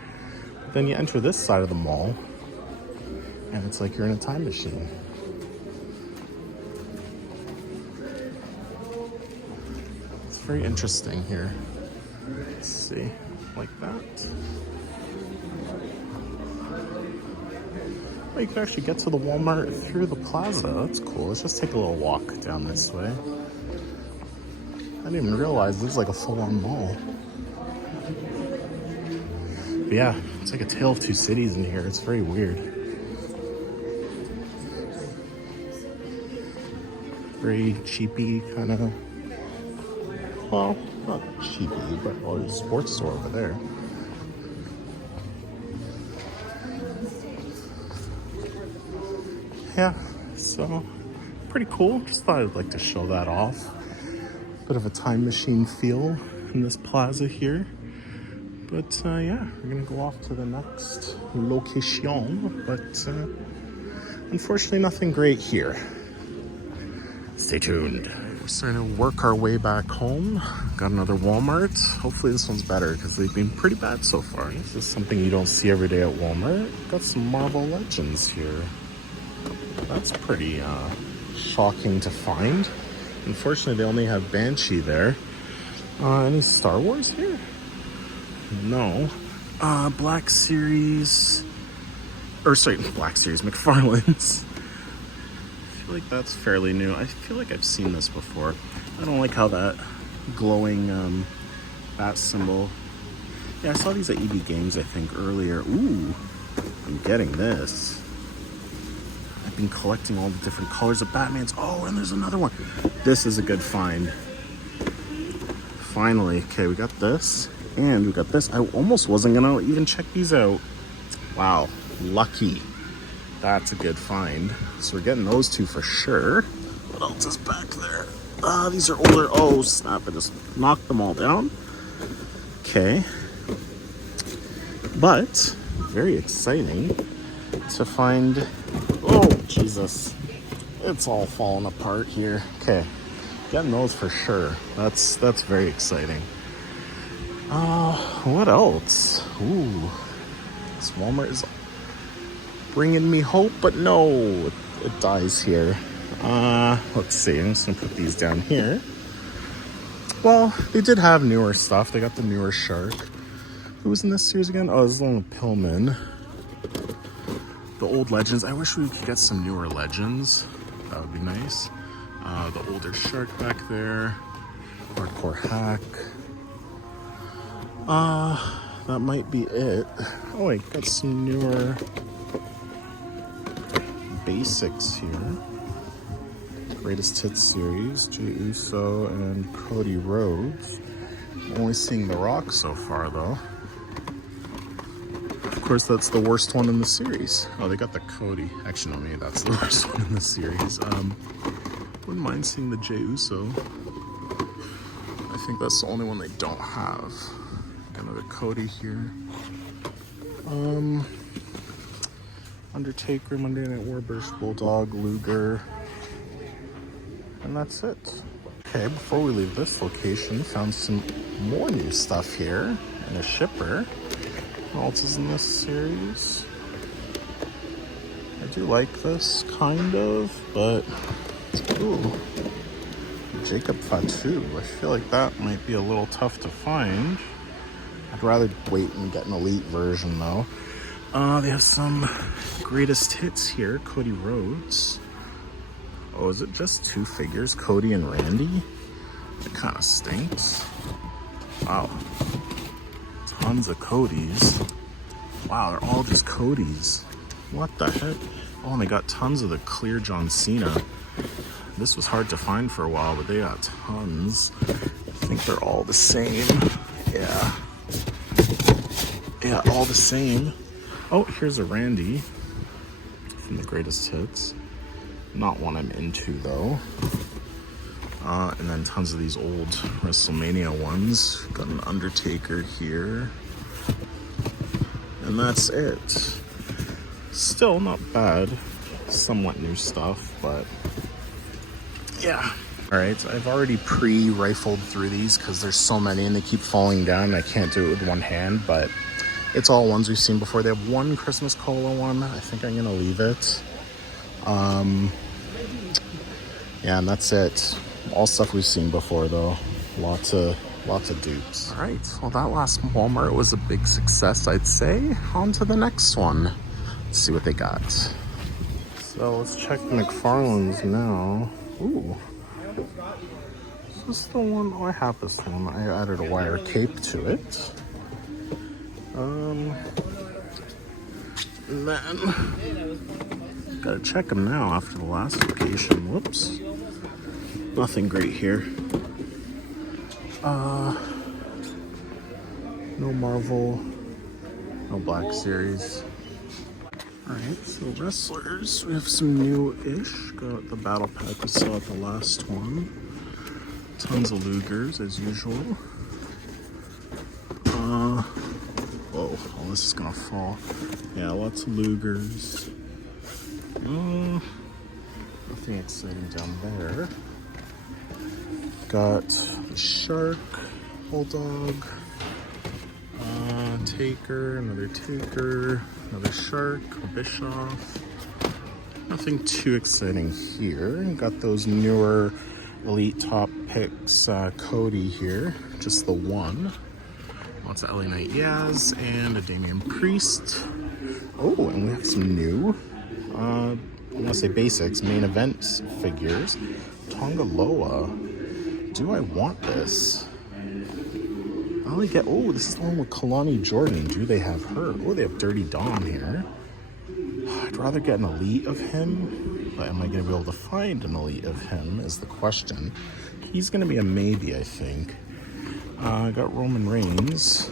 Then you enter this side of the mall and it's like you're in a time machine. It's very interesting here. Let's see, like that. Oh, you can actually get to the Walmart through the plaza. That's cool. Let's just take a little walk down this way. I didn't even realize this is like a full-on mall. But yeah, it's like a tale of two cities in here. It's very weird. Very cheapy kind of. Well, not cheapy, but well, there's a sports store over there. Yeah, so pretty cool. Just thought I'd like to show that off. Bit of a time machine feel in this plaza here. But yeah, we're gonna go off to the next location. But unfortunately, nothing great here. Stay tuned. We're starting to work our way back home. Got another Walmart. Hopefully this one's better because they've been pretty bad so far. This is something you don't see every day at Walmart. Got some Marvel Legends here. That's pretty shocking to find. Unfortunately, they only have Banshee there. Any Star Wars here? No. Black Series. Or sorry, Black Series, McFarlane's. I feel like that's fairly new. I feel like I've seen this before. I don't like how that glowing bat symbol. Yeah, I saw these at EB Games, I think, earlier. Ooh, I'm getting this. I've been collecting all the different colors of Batman's. Oh, and there's another one. This is a good find. Finally. Okay, we got this. And we got this. I almost wasn't gonna even check these out. Wow, lucky. That's a good find. So we're getting those two for sure. What else is back there? These are older. Oh, snap. I just knocked them all down. Okay. But very exciting to find. Oh, Jesus. It's all falling apart here. Okay. Getting those for sure. That's very exciting. What else? Ooh. This Walmart is bringing me hope, but no, it dies here. Let's see. I'm just gonna put these down here. Well, they did have newer stuff. They got the newer shark. Who was in this series again? Oh, this is the one with Pillman. The old Legends. I wish we could get some newer Legends. That would be nice. The older shark back there. Hardcore hack. That might be it. Oh wait, got some newer basics here. Greatest Hits series, Jey Uso and Cody Rhodes. Only seeing The Rock so far though. Of course, that's the worst one in the series. Oh, they got the Cody. Actually, no, maybe that's the worst one in the series. Wouldn't mind seeing the Jey Uso. I think that's the only one they don't have. Got another Cody here. Undertaker, Monday Night War, British Bulldog, Luger. And that's it. Okay, before we leave this location, found some more new stuff here in a shipper. What else is in this series? I do like this, kind of, but ooh, Jacob Fatu. I feel like that might be a little tough to find. I'd rather wait and get an elite version though. They have some greatest hits here. Cody Rhodes. Oh, is it just 2 figures? Cody and Randy? That kind of stinks. Wow. Tons of Codys. Wow, they're all just Codys. What the heck? Oh, and they got tons of the clear John Cena. This was hard to find for a while, but they got tons. I think they're all the same. Yeah. Yeah, all the same. Oh, here's a Randy from the Greatest Hits. Not one I'm into though. And then tons of these old WrestleMania ones. Got an Undertaker here. And that's it. Still not bad. Somewhat new stuff, but yeah. All right, I've already pre-rifled through these because there's so many and they keep falling down. I can't do it with one hand, but it's all ones we've seen before. They have one Christmas Cola one. I think I'm gonna leave it. Yeah, and that's it. All stuff we've seen before though. Lots of dupes. All right, well that last Walmart was a big success, I'd say. On to the next one. Let's see what they got. So let's check the McFarlane's now. Ooh. Is this the one? Oh, I have this one. I added a wire cape to it. And then gotta check them now after the last location. Whoops. Nothing great here. No Marvel, no Black Series. Alright, so wrestlers, we have some new-ish. Got the battle pack we saw at the last one. Tons of Lugers as usual. Whoa, oh, this is gonna fall. Yeah, lots of Lugers. Nothing exciting down there. Got the Shark, Bulldog, Taker, another Taker, another Shark, a Bischoff. Nothing too exciting here. Got those newer Elite Top Picks, Cody here, just the one. Lots of LA Knight Yaz and a Damian Priest. Oh, and we have some new, I want to say basics, main event figures. Tongaloa. Do I want this? I only get, oh, this is the one with Kalani Jordan. Do they have her? Oh, they have Dirty Dom here. I'd rather get an elite of him, but am I going to be able to find an elite of him is the question. He's going to be a maybe, I think. I got Roman Reigns.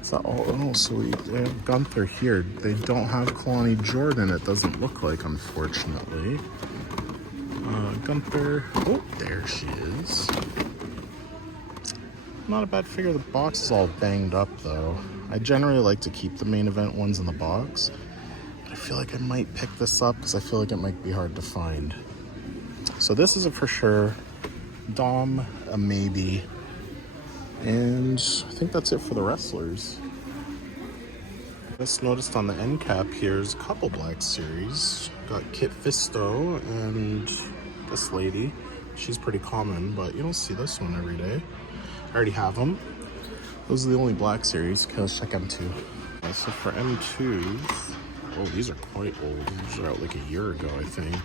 Is that all? Oh, so they have Gunther here. They don't have Kalani Jordan, it doesn't look like, unfortunately. Gunther. Oh, there she is. Not a bad figure. The box is all banged up, though. I generally like to keep the main event ones in the box. But I feel like I might pick this up because I feel like it might be hard to find. So this is a for sure. Dom, a maybe. And I think that's it for the wrestlers. Just noticed on the end cap here's a couple Black Series. Got Kit Fisto and this lady. She's pretty common, but you don't see this one every day. I already have them. Those are the only Black Series. Okay, let's check M2. So for M2s, oh, these are quite old. These are out like a year ago, I think.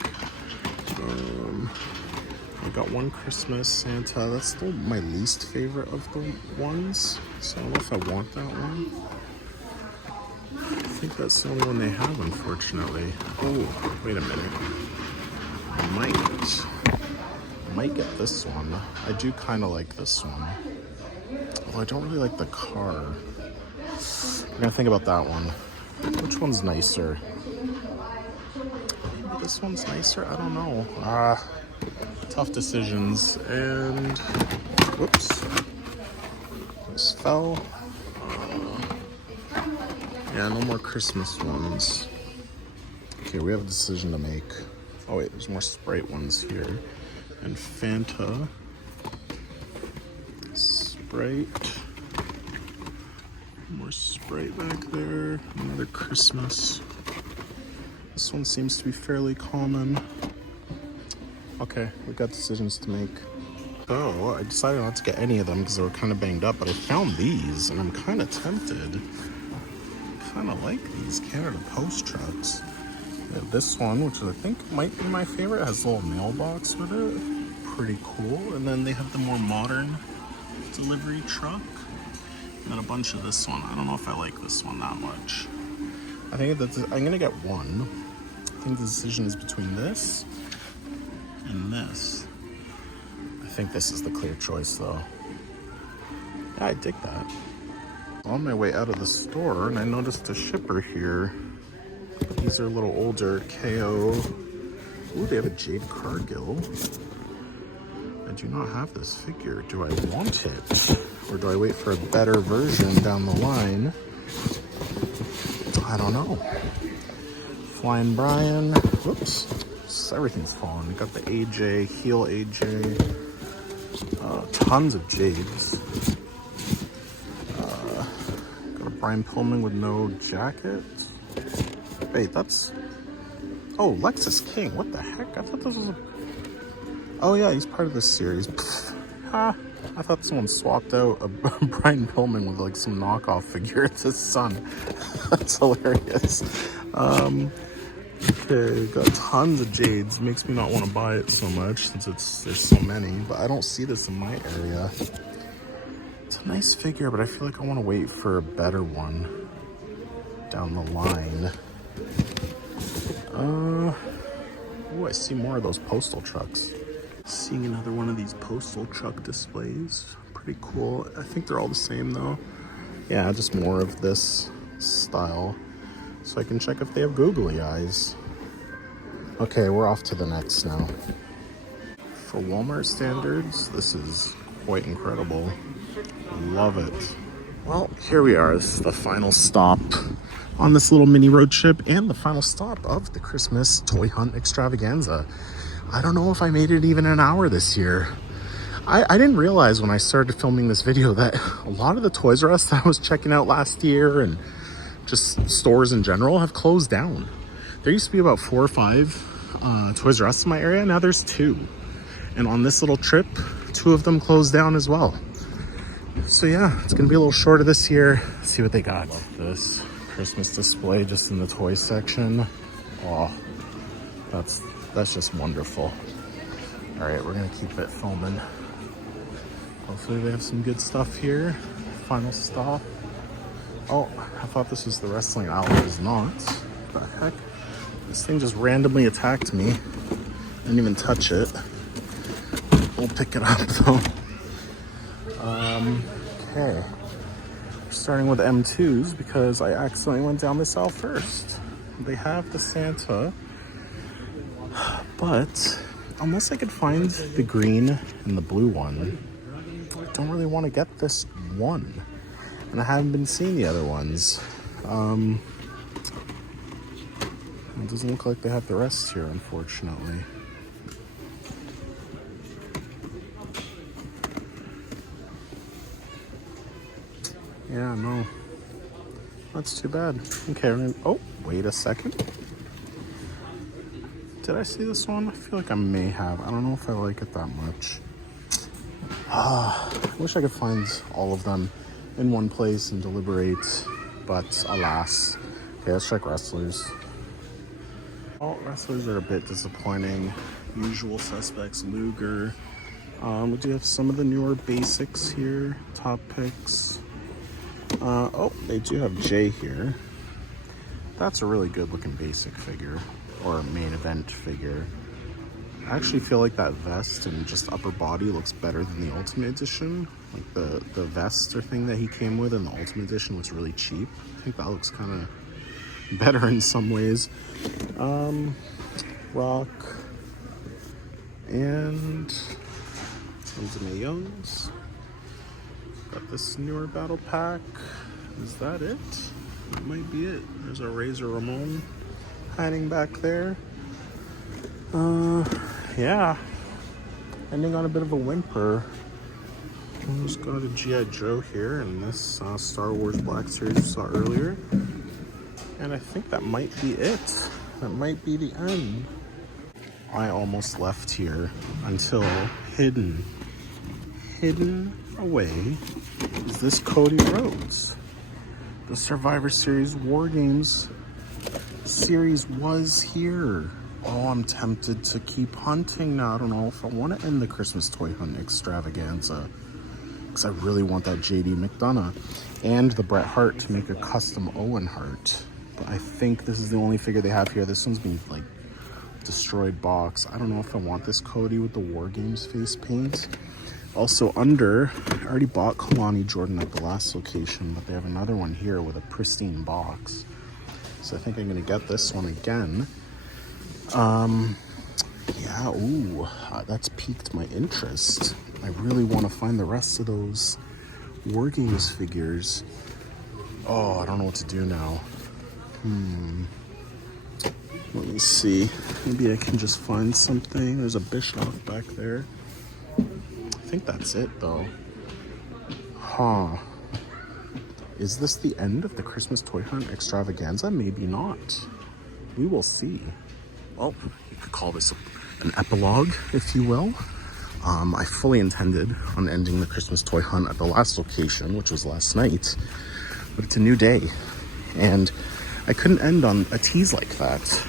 I got one Christmas Santa. That's still my least favorite of the ones. So I don't know if I want that one. I think that's the only one they have, unfortunately. Oh, wait a minute. I might get this one. I do kind of like this one. Although I don't really like the car. I'm gonna think about that one. Which one's nicer? Maybe this one's nicer? I don't know. Tough decisions. And whoops. This fell. Yeah, no more Christmas ones. Okay, we have a decision to make. Oh wait, there's more Sprite ones here. And Fanta. Sprite. More Sprite back there. Another Christmas. This one seems to be fairly common. Okay, we've got decisions to make. So I decided not to get any of them because they were kind of banged up, but I found these and I'm kind of tempted. Kind of like these Canada Post trucks. We have this one, which I think might be my favorite. It has a little mailbox with it. Pretty cool. And then they have the more modern delivery truck. And then a bunch of this one. I don't know if I like this one that much. I think that I'm gonna get one. I think the decision is between this and this. I think this is the clear choice though. Yeah, I dig that. On my way out of the store, and I noticed a shipper here. These are a little older KO. Ooh, they have a Jade Cargill. I do not have this figure. Do I want it? Or do I wait for a better version down the line? I don't know. Flying Brian. Whoops. Everything's falling. We got the AJ, heel AJ. Tons of Jades. Got a Brian Pillman with no jacket. Wait, that's... Oh, Lexus King. What the heck? I thought this was a... Oh yeah, he's part of this series. I thought someone swapped out a Brian Pillman with like some knockoff figure. It's his son. That's hilarious. Okay, got tons of Jades. Makes me not want to buy it so much since there's so many. But I don't see this in my area. It's a nice figure, but I feel like I want to wait for a better one down the line. Oh, I see more of those postal trucks. Seeing another one of these postal truck displays. Pretty cool. I think they're all the same though. Yeah, just more of this style. So I can check if they have googly eyes. Okay, we're off to the next now. For Walmart standards, this is quite incredible. Love it. Well, here we are. This is the final stop on this little mini road trip and the final stop of the Christmas toy hunt extravaganza. I don't know if I made it even an hour this year. I didn't realize when I started filming this video that a lot of the Toys R Us that I was checking out last year and just stores in general have closed down. There used to be about 4 or 5 Toys R Us in my area. Now there's 2. And on this little trip, 2 of them closed down as well. So yeah, it's gonna be a little shorter this year. Let's see what they got. Love this Christmas display just in the toy section. Oh, that's just wonderful. All right, we're gonna keep it filming. Hopefully they have some good stuff here. Final stop. Oh, I thought this was the wrestling aisle. It is not. What the heck? This thing just randomly attacked me. Didn't even touch it. We'll pick it up though. Okay. We're starting with M2s because I accidentally went down this aisle first. They have the Santa, but unless I could find the green and the blue one, I don't really want to get this one. And I haven't been seeing the other ones. It doesn't look like they have the rest here, unfortunately. Yeah, no. That's too bad. Okay, oh, wait a second. Did I see this one? I feel like I may have. I don't know if I like it that much. I wish I could find all of them in one place and deliberate, but alas. Okay, let's check wrestlers. Oh, wrestlers are a bit disappointing. Usual suspects, Luger. We do have some of the newer basics here, top picks. Oh, they do have Jay here. That's a really good looking basic figure, or main event figure. I actually feel like that vest and just upper body looks better than the Ultimate Edition. Like the vest or thing that he came with in the Ultimate Edition was really cheap. I think that looks kind of better in some ways. Rock and tons of Mae Youngs. Got this newer battle pack. Is that it? That might be it. There's a Razor Ramon hiding back there. Yeah. Ending on a bit of a whimper. Just got a G.I. Joe here and this Star Wars Black Series we saw earlier. And I think that might be it. That might be the end. I almost left here until hidden away is this Cody Rhodes. The Survivor Series War Games series was here. Oh, I'm tempted to keep hunting now. I don't know if I want to end the Christmas toy hunt extravaganza, because I really want that JD McDonough and the Bret Hart to make a custom Owen Hart. But I think this is the only figure they have here. This one's been like destroyed box. I don't know if I want this Cody with the War Games face paint. Also under, I already bought Kalani Jordan at the last location, but they have another one here with a pristine box. So I think I'm gonna get this one again. Yeah, ooh, that's piqued my interest. I really want to find the rest of those War Games figures. Oh, I don't know what to do now. Let me see. Maybe I can just find something. There's a Bischoff back there. I think that's it, though. Huh. Is this the end of the Christmas toy hunt extravaganza? Maybe not. We will see. Well, you could call this an epilogue, if you will. I fully intended on ending the Christmas toy hunt at the last location, which was last night, but it's a new day, and I couldn't end on a tease like that.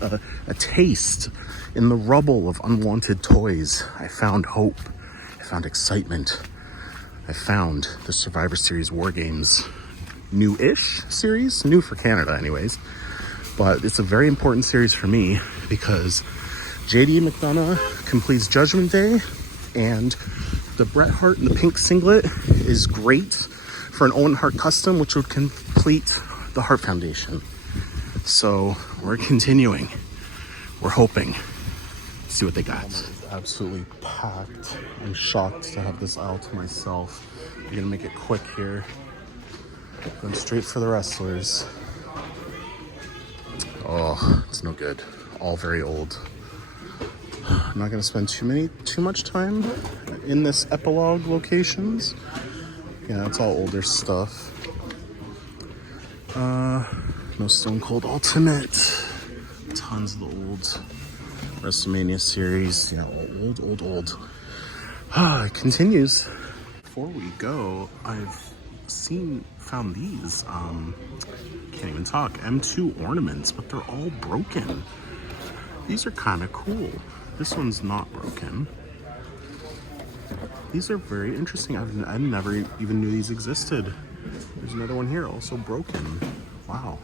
A taste in the rubble of unwanted toys. I found hope. I found excitement. I found the Survivor Series War Games new-ish series, new for Canada anyways. But it's a very important series for me because JD McDonough completes Judgment Day, and the Bret Hart in the pink singlet is great for an Owen Hart custom, which would complete the Hart Foundation. So we're continuing. We're hoping. See what they got. It's absolutely packed. I'm shocked to have this aisle to myself. I'm gonna make it quick here. Going straight for the wrestlers. Oh, it's no good. All very old. I'm not gonna spend too much time in this epilogue locations. Yeah, it's all older stuff. No Stone Cold Ultimate. Tons of the old WrestleMania series. Yeah, old. It continues. Before we go, I've found these. Can't even talk. M2 ornaments, but they're all broken. These are kind of cool. This one's not broken. These are very interesting. I never even knew these existed. There's another one here, also broken. Wow.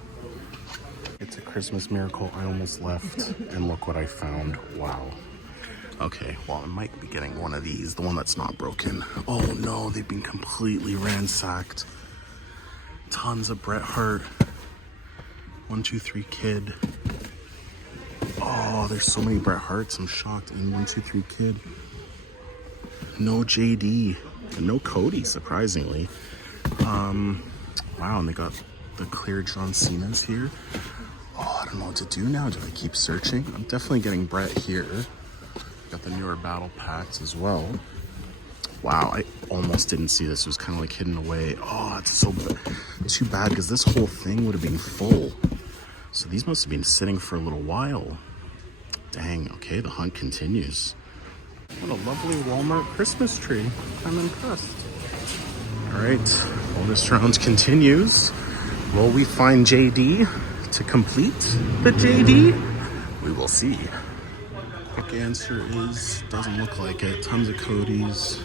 It's a Christmas miracle. I almost left, and look what I found. Wow. Okay, well, I might be getting one of these, the one that's not broken. Oh no, they've been completely ransacked. Tons of Bret Hart. 1, 2, 3 Kid. Oh, there's so many Bret Harts. I'm shocked. And 1, 2, 3 Kid. No JD. And no Cody, surprisingly. Wow, and they got the clear John Cena's here. Oh, I don't know what to do now. Do I keep searching? I'm definitely getting Bret here. Got the newer battle packs as well. Wow, I almost didn't see this. It was kind of like hidden away. Oh, it's so too bad because this whole thing would have been full. So these must have been sitting for a little while. Dang, okay, the hunt continues. What a lovely Walmart Christmas tree. I'm impressed. All right, bonus round continues. Will we find JD to complete the JD? We will see. Quick answer is, doesn't look like it. Tons of Codys.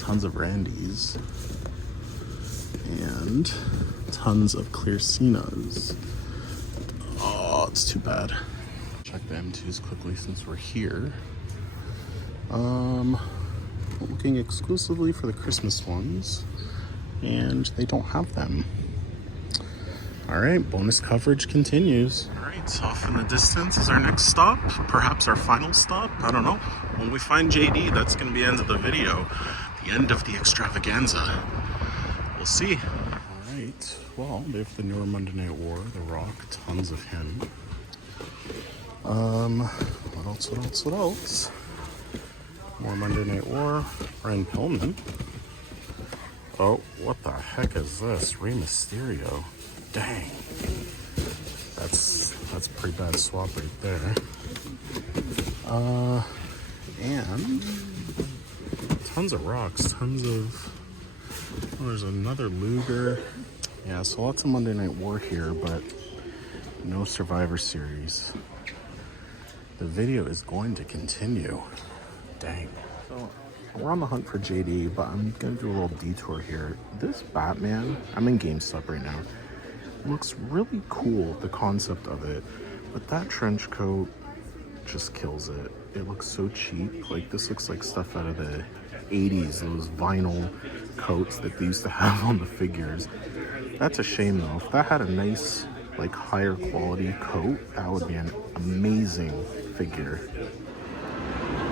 Tons of Randys. And tons of clear Cenas. Oh, it's too bad. Check the M2s quickly since we're here. Looking exclusively for the Christmas ones, and they don't have them. All right, bonus coverage continues. All right, off in the distance is our next stop, perhaps our final stop. I don't know. When we find JD, that's going to be the end of the video, the end of the extravaganza. We'll see. All right, well, they have the newer Monday Night War, The Rock, tons of him. What else, what else, what else? More Monday Night War, Brian Pillman. Oh, what the heck is this? Rey Mysterio. Dang. That's a pretty bad swap right there. And tons of rocks, tons of... Oh, there's another Luger. Yeah, so lots of Monday Night War here, but no Survivor Series. The video is going to continue. Dang. So we're on the hunt for JD, but I'm gonna do a little detour here. This Batman, I'm in GameStop right now, looks really cool, the concept of it, but that trench coat just kills it. It looks so cheap. Like, this looks like stuff out of the 80s, those vinyl coats that they used to have on the figures. That's a shame though. If that had a nice, like, higher quality coat, that would be an amazing figure.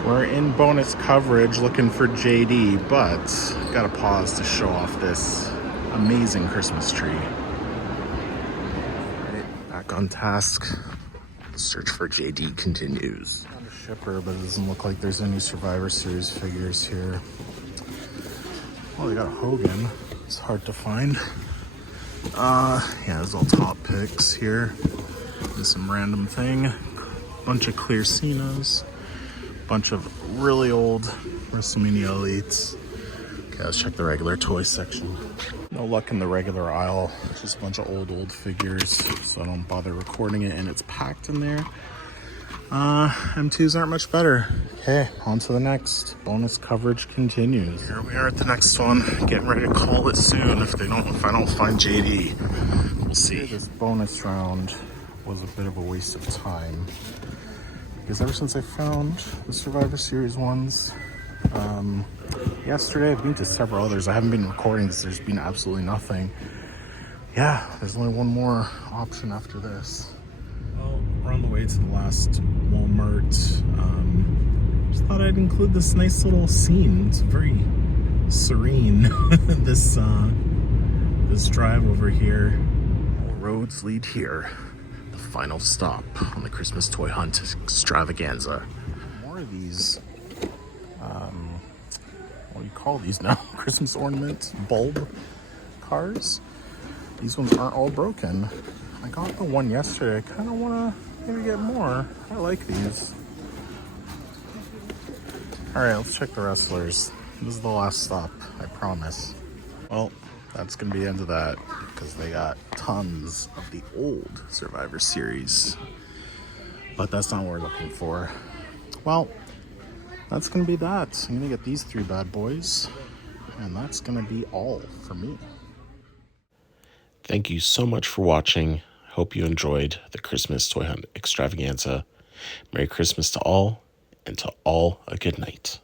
We're in bonus coverage looking for JD, but gotta pause to show off this amazing Christmas tree. Right, back on task. The search for JD continues. Found a shipper, but it doesn't look like there's any Survivor Series figures here. Well, they got a Hogan. It's hard to find. Yeah, there's all top picks here. There's some random thing. Bunch of clear Cenas. Bunch of really old WrestleMania elites. Okay, let's check the regular toy section. No luck in the regular aisle. Just a bunch of old figures, so I don't bother recording it, and it's packed in there. M2s aren't much better. Okay, on to the next. Bonus coverage continues. Here we are at the next one. Getting ready to call it soon if I don't find JD. We'll see. This bonus round was a bit of a waste of time, because ever since I found the Survivor Series ones, yesterday I've been to several others. I haven't been recording because there's been absolutely nothing. Yeah, there's only one more option after this. Well, we're on the way to the last Walmart. Just thought I'd include this nice little scene. It's very serene. this drive over here. All roads lead here. Final stop on the Christmas toy hunt extravaganza. More of these, what do you call these now? Christmas ornament bulb cars. These ones aren't all broken. I got the one yesterday. I kind of want to maybe get more. I like these. All right, let's check the wrestlers. This is the last stop, I promise. Well, that's gonna be the end of that, because they got tons of the old Survivor Series, but that's not what we're looking for. Well, that's gonna be that. I'm gonna get these three bad boys, and that's gonna be all for me. Thank you so much for watching. Hope you enjoyed the Christmas toy hunt extravaganza. Merry Christmas to all, and to all a good night.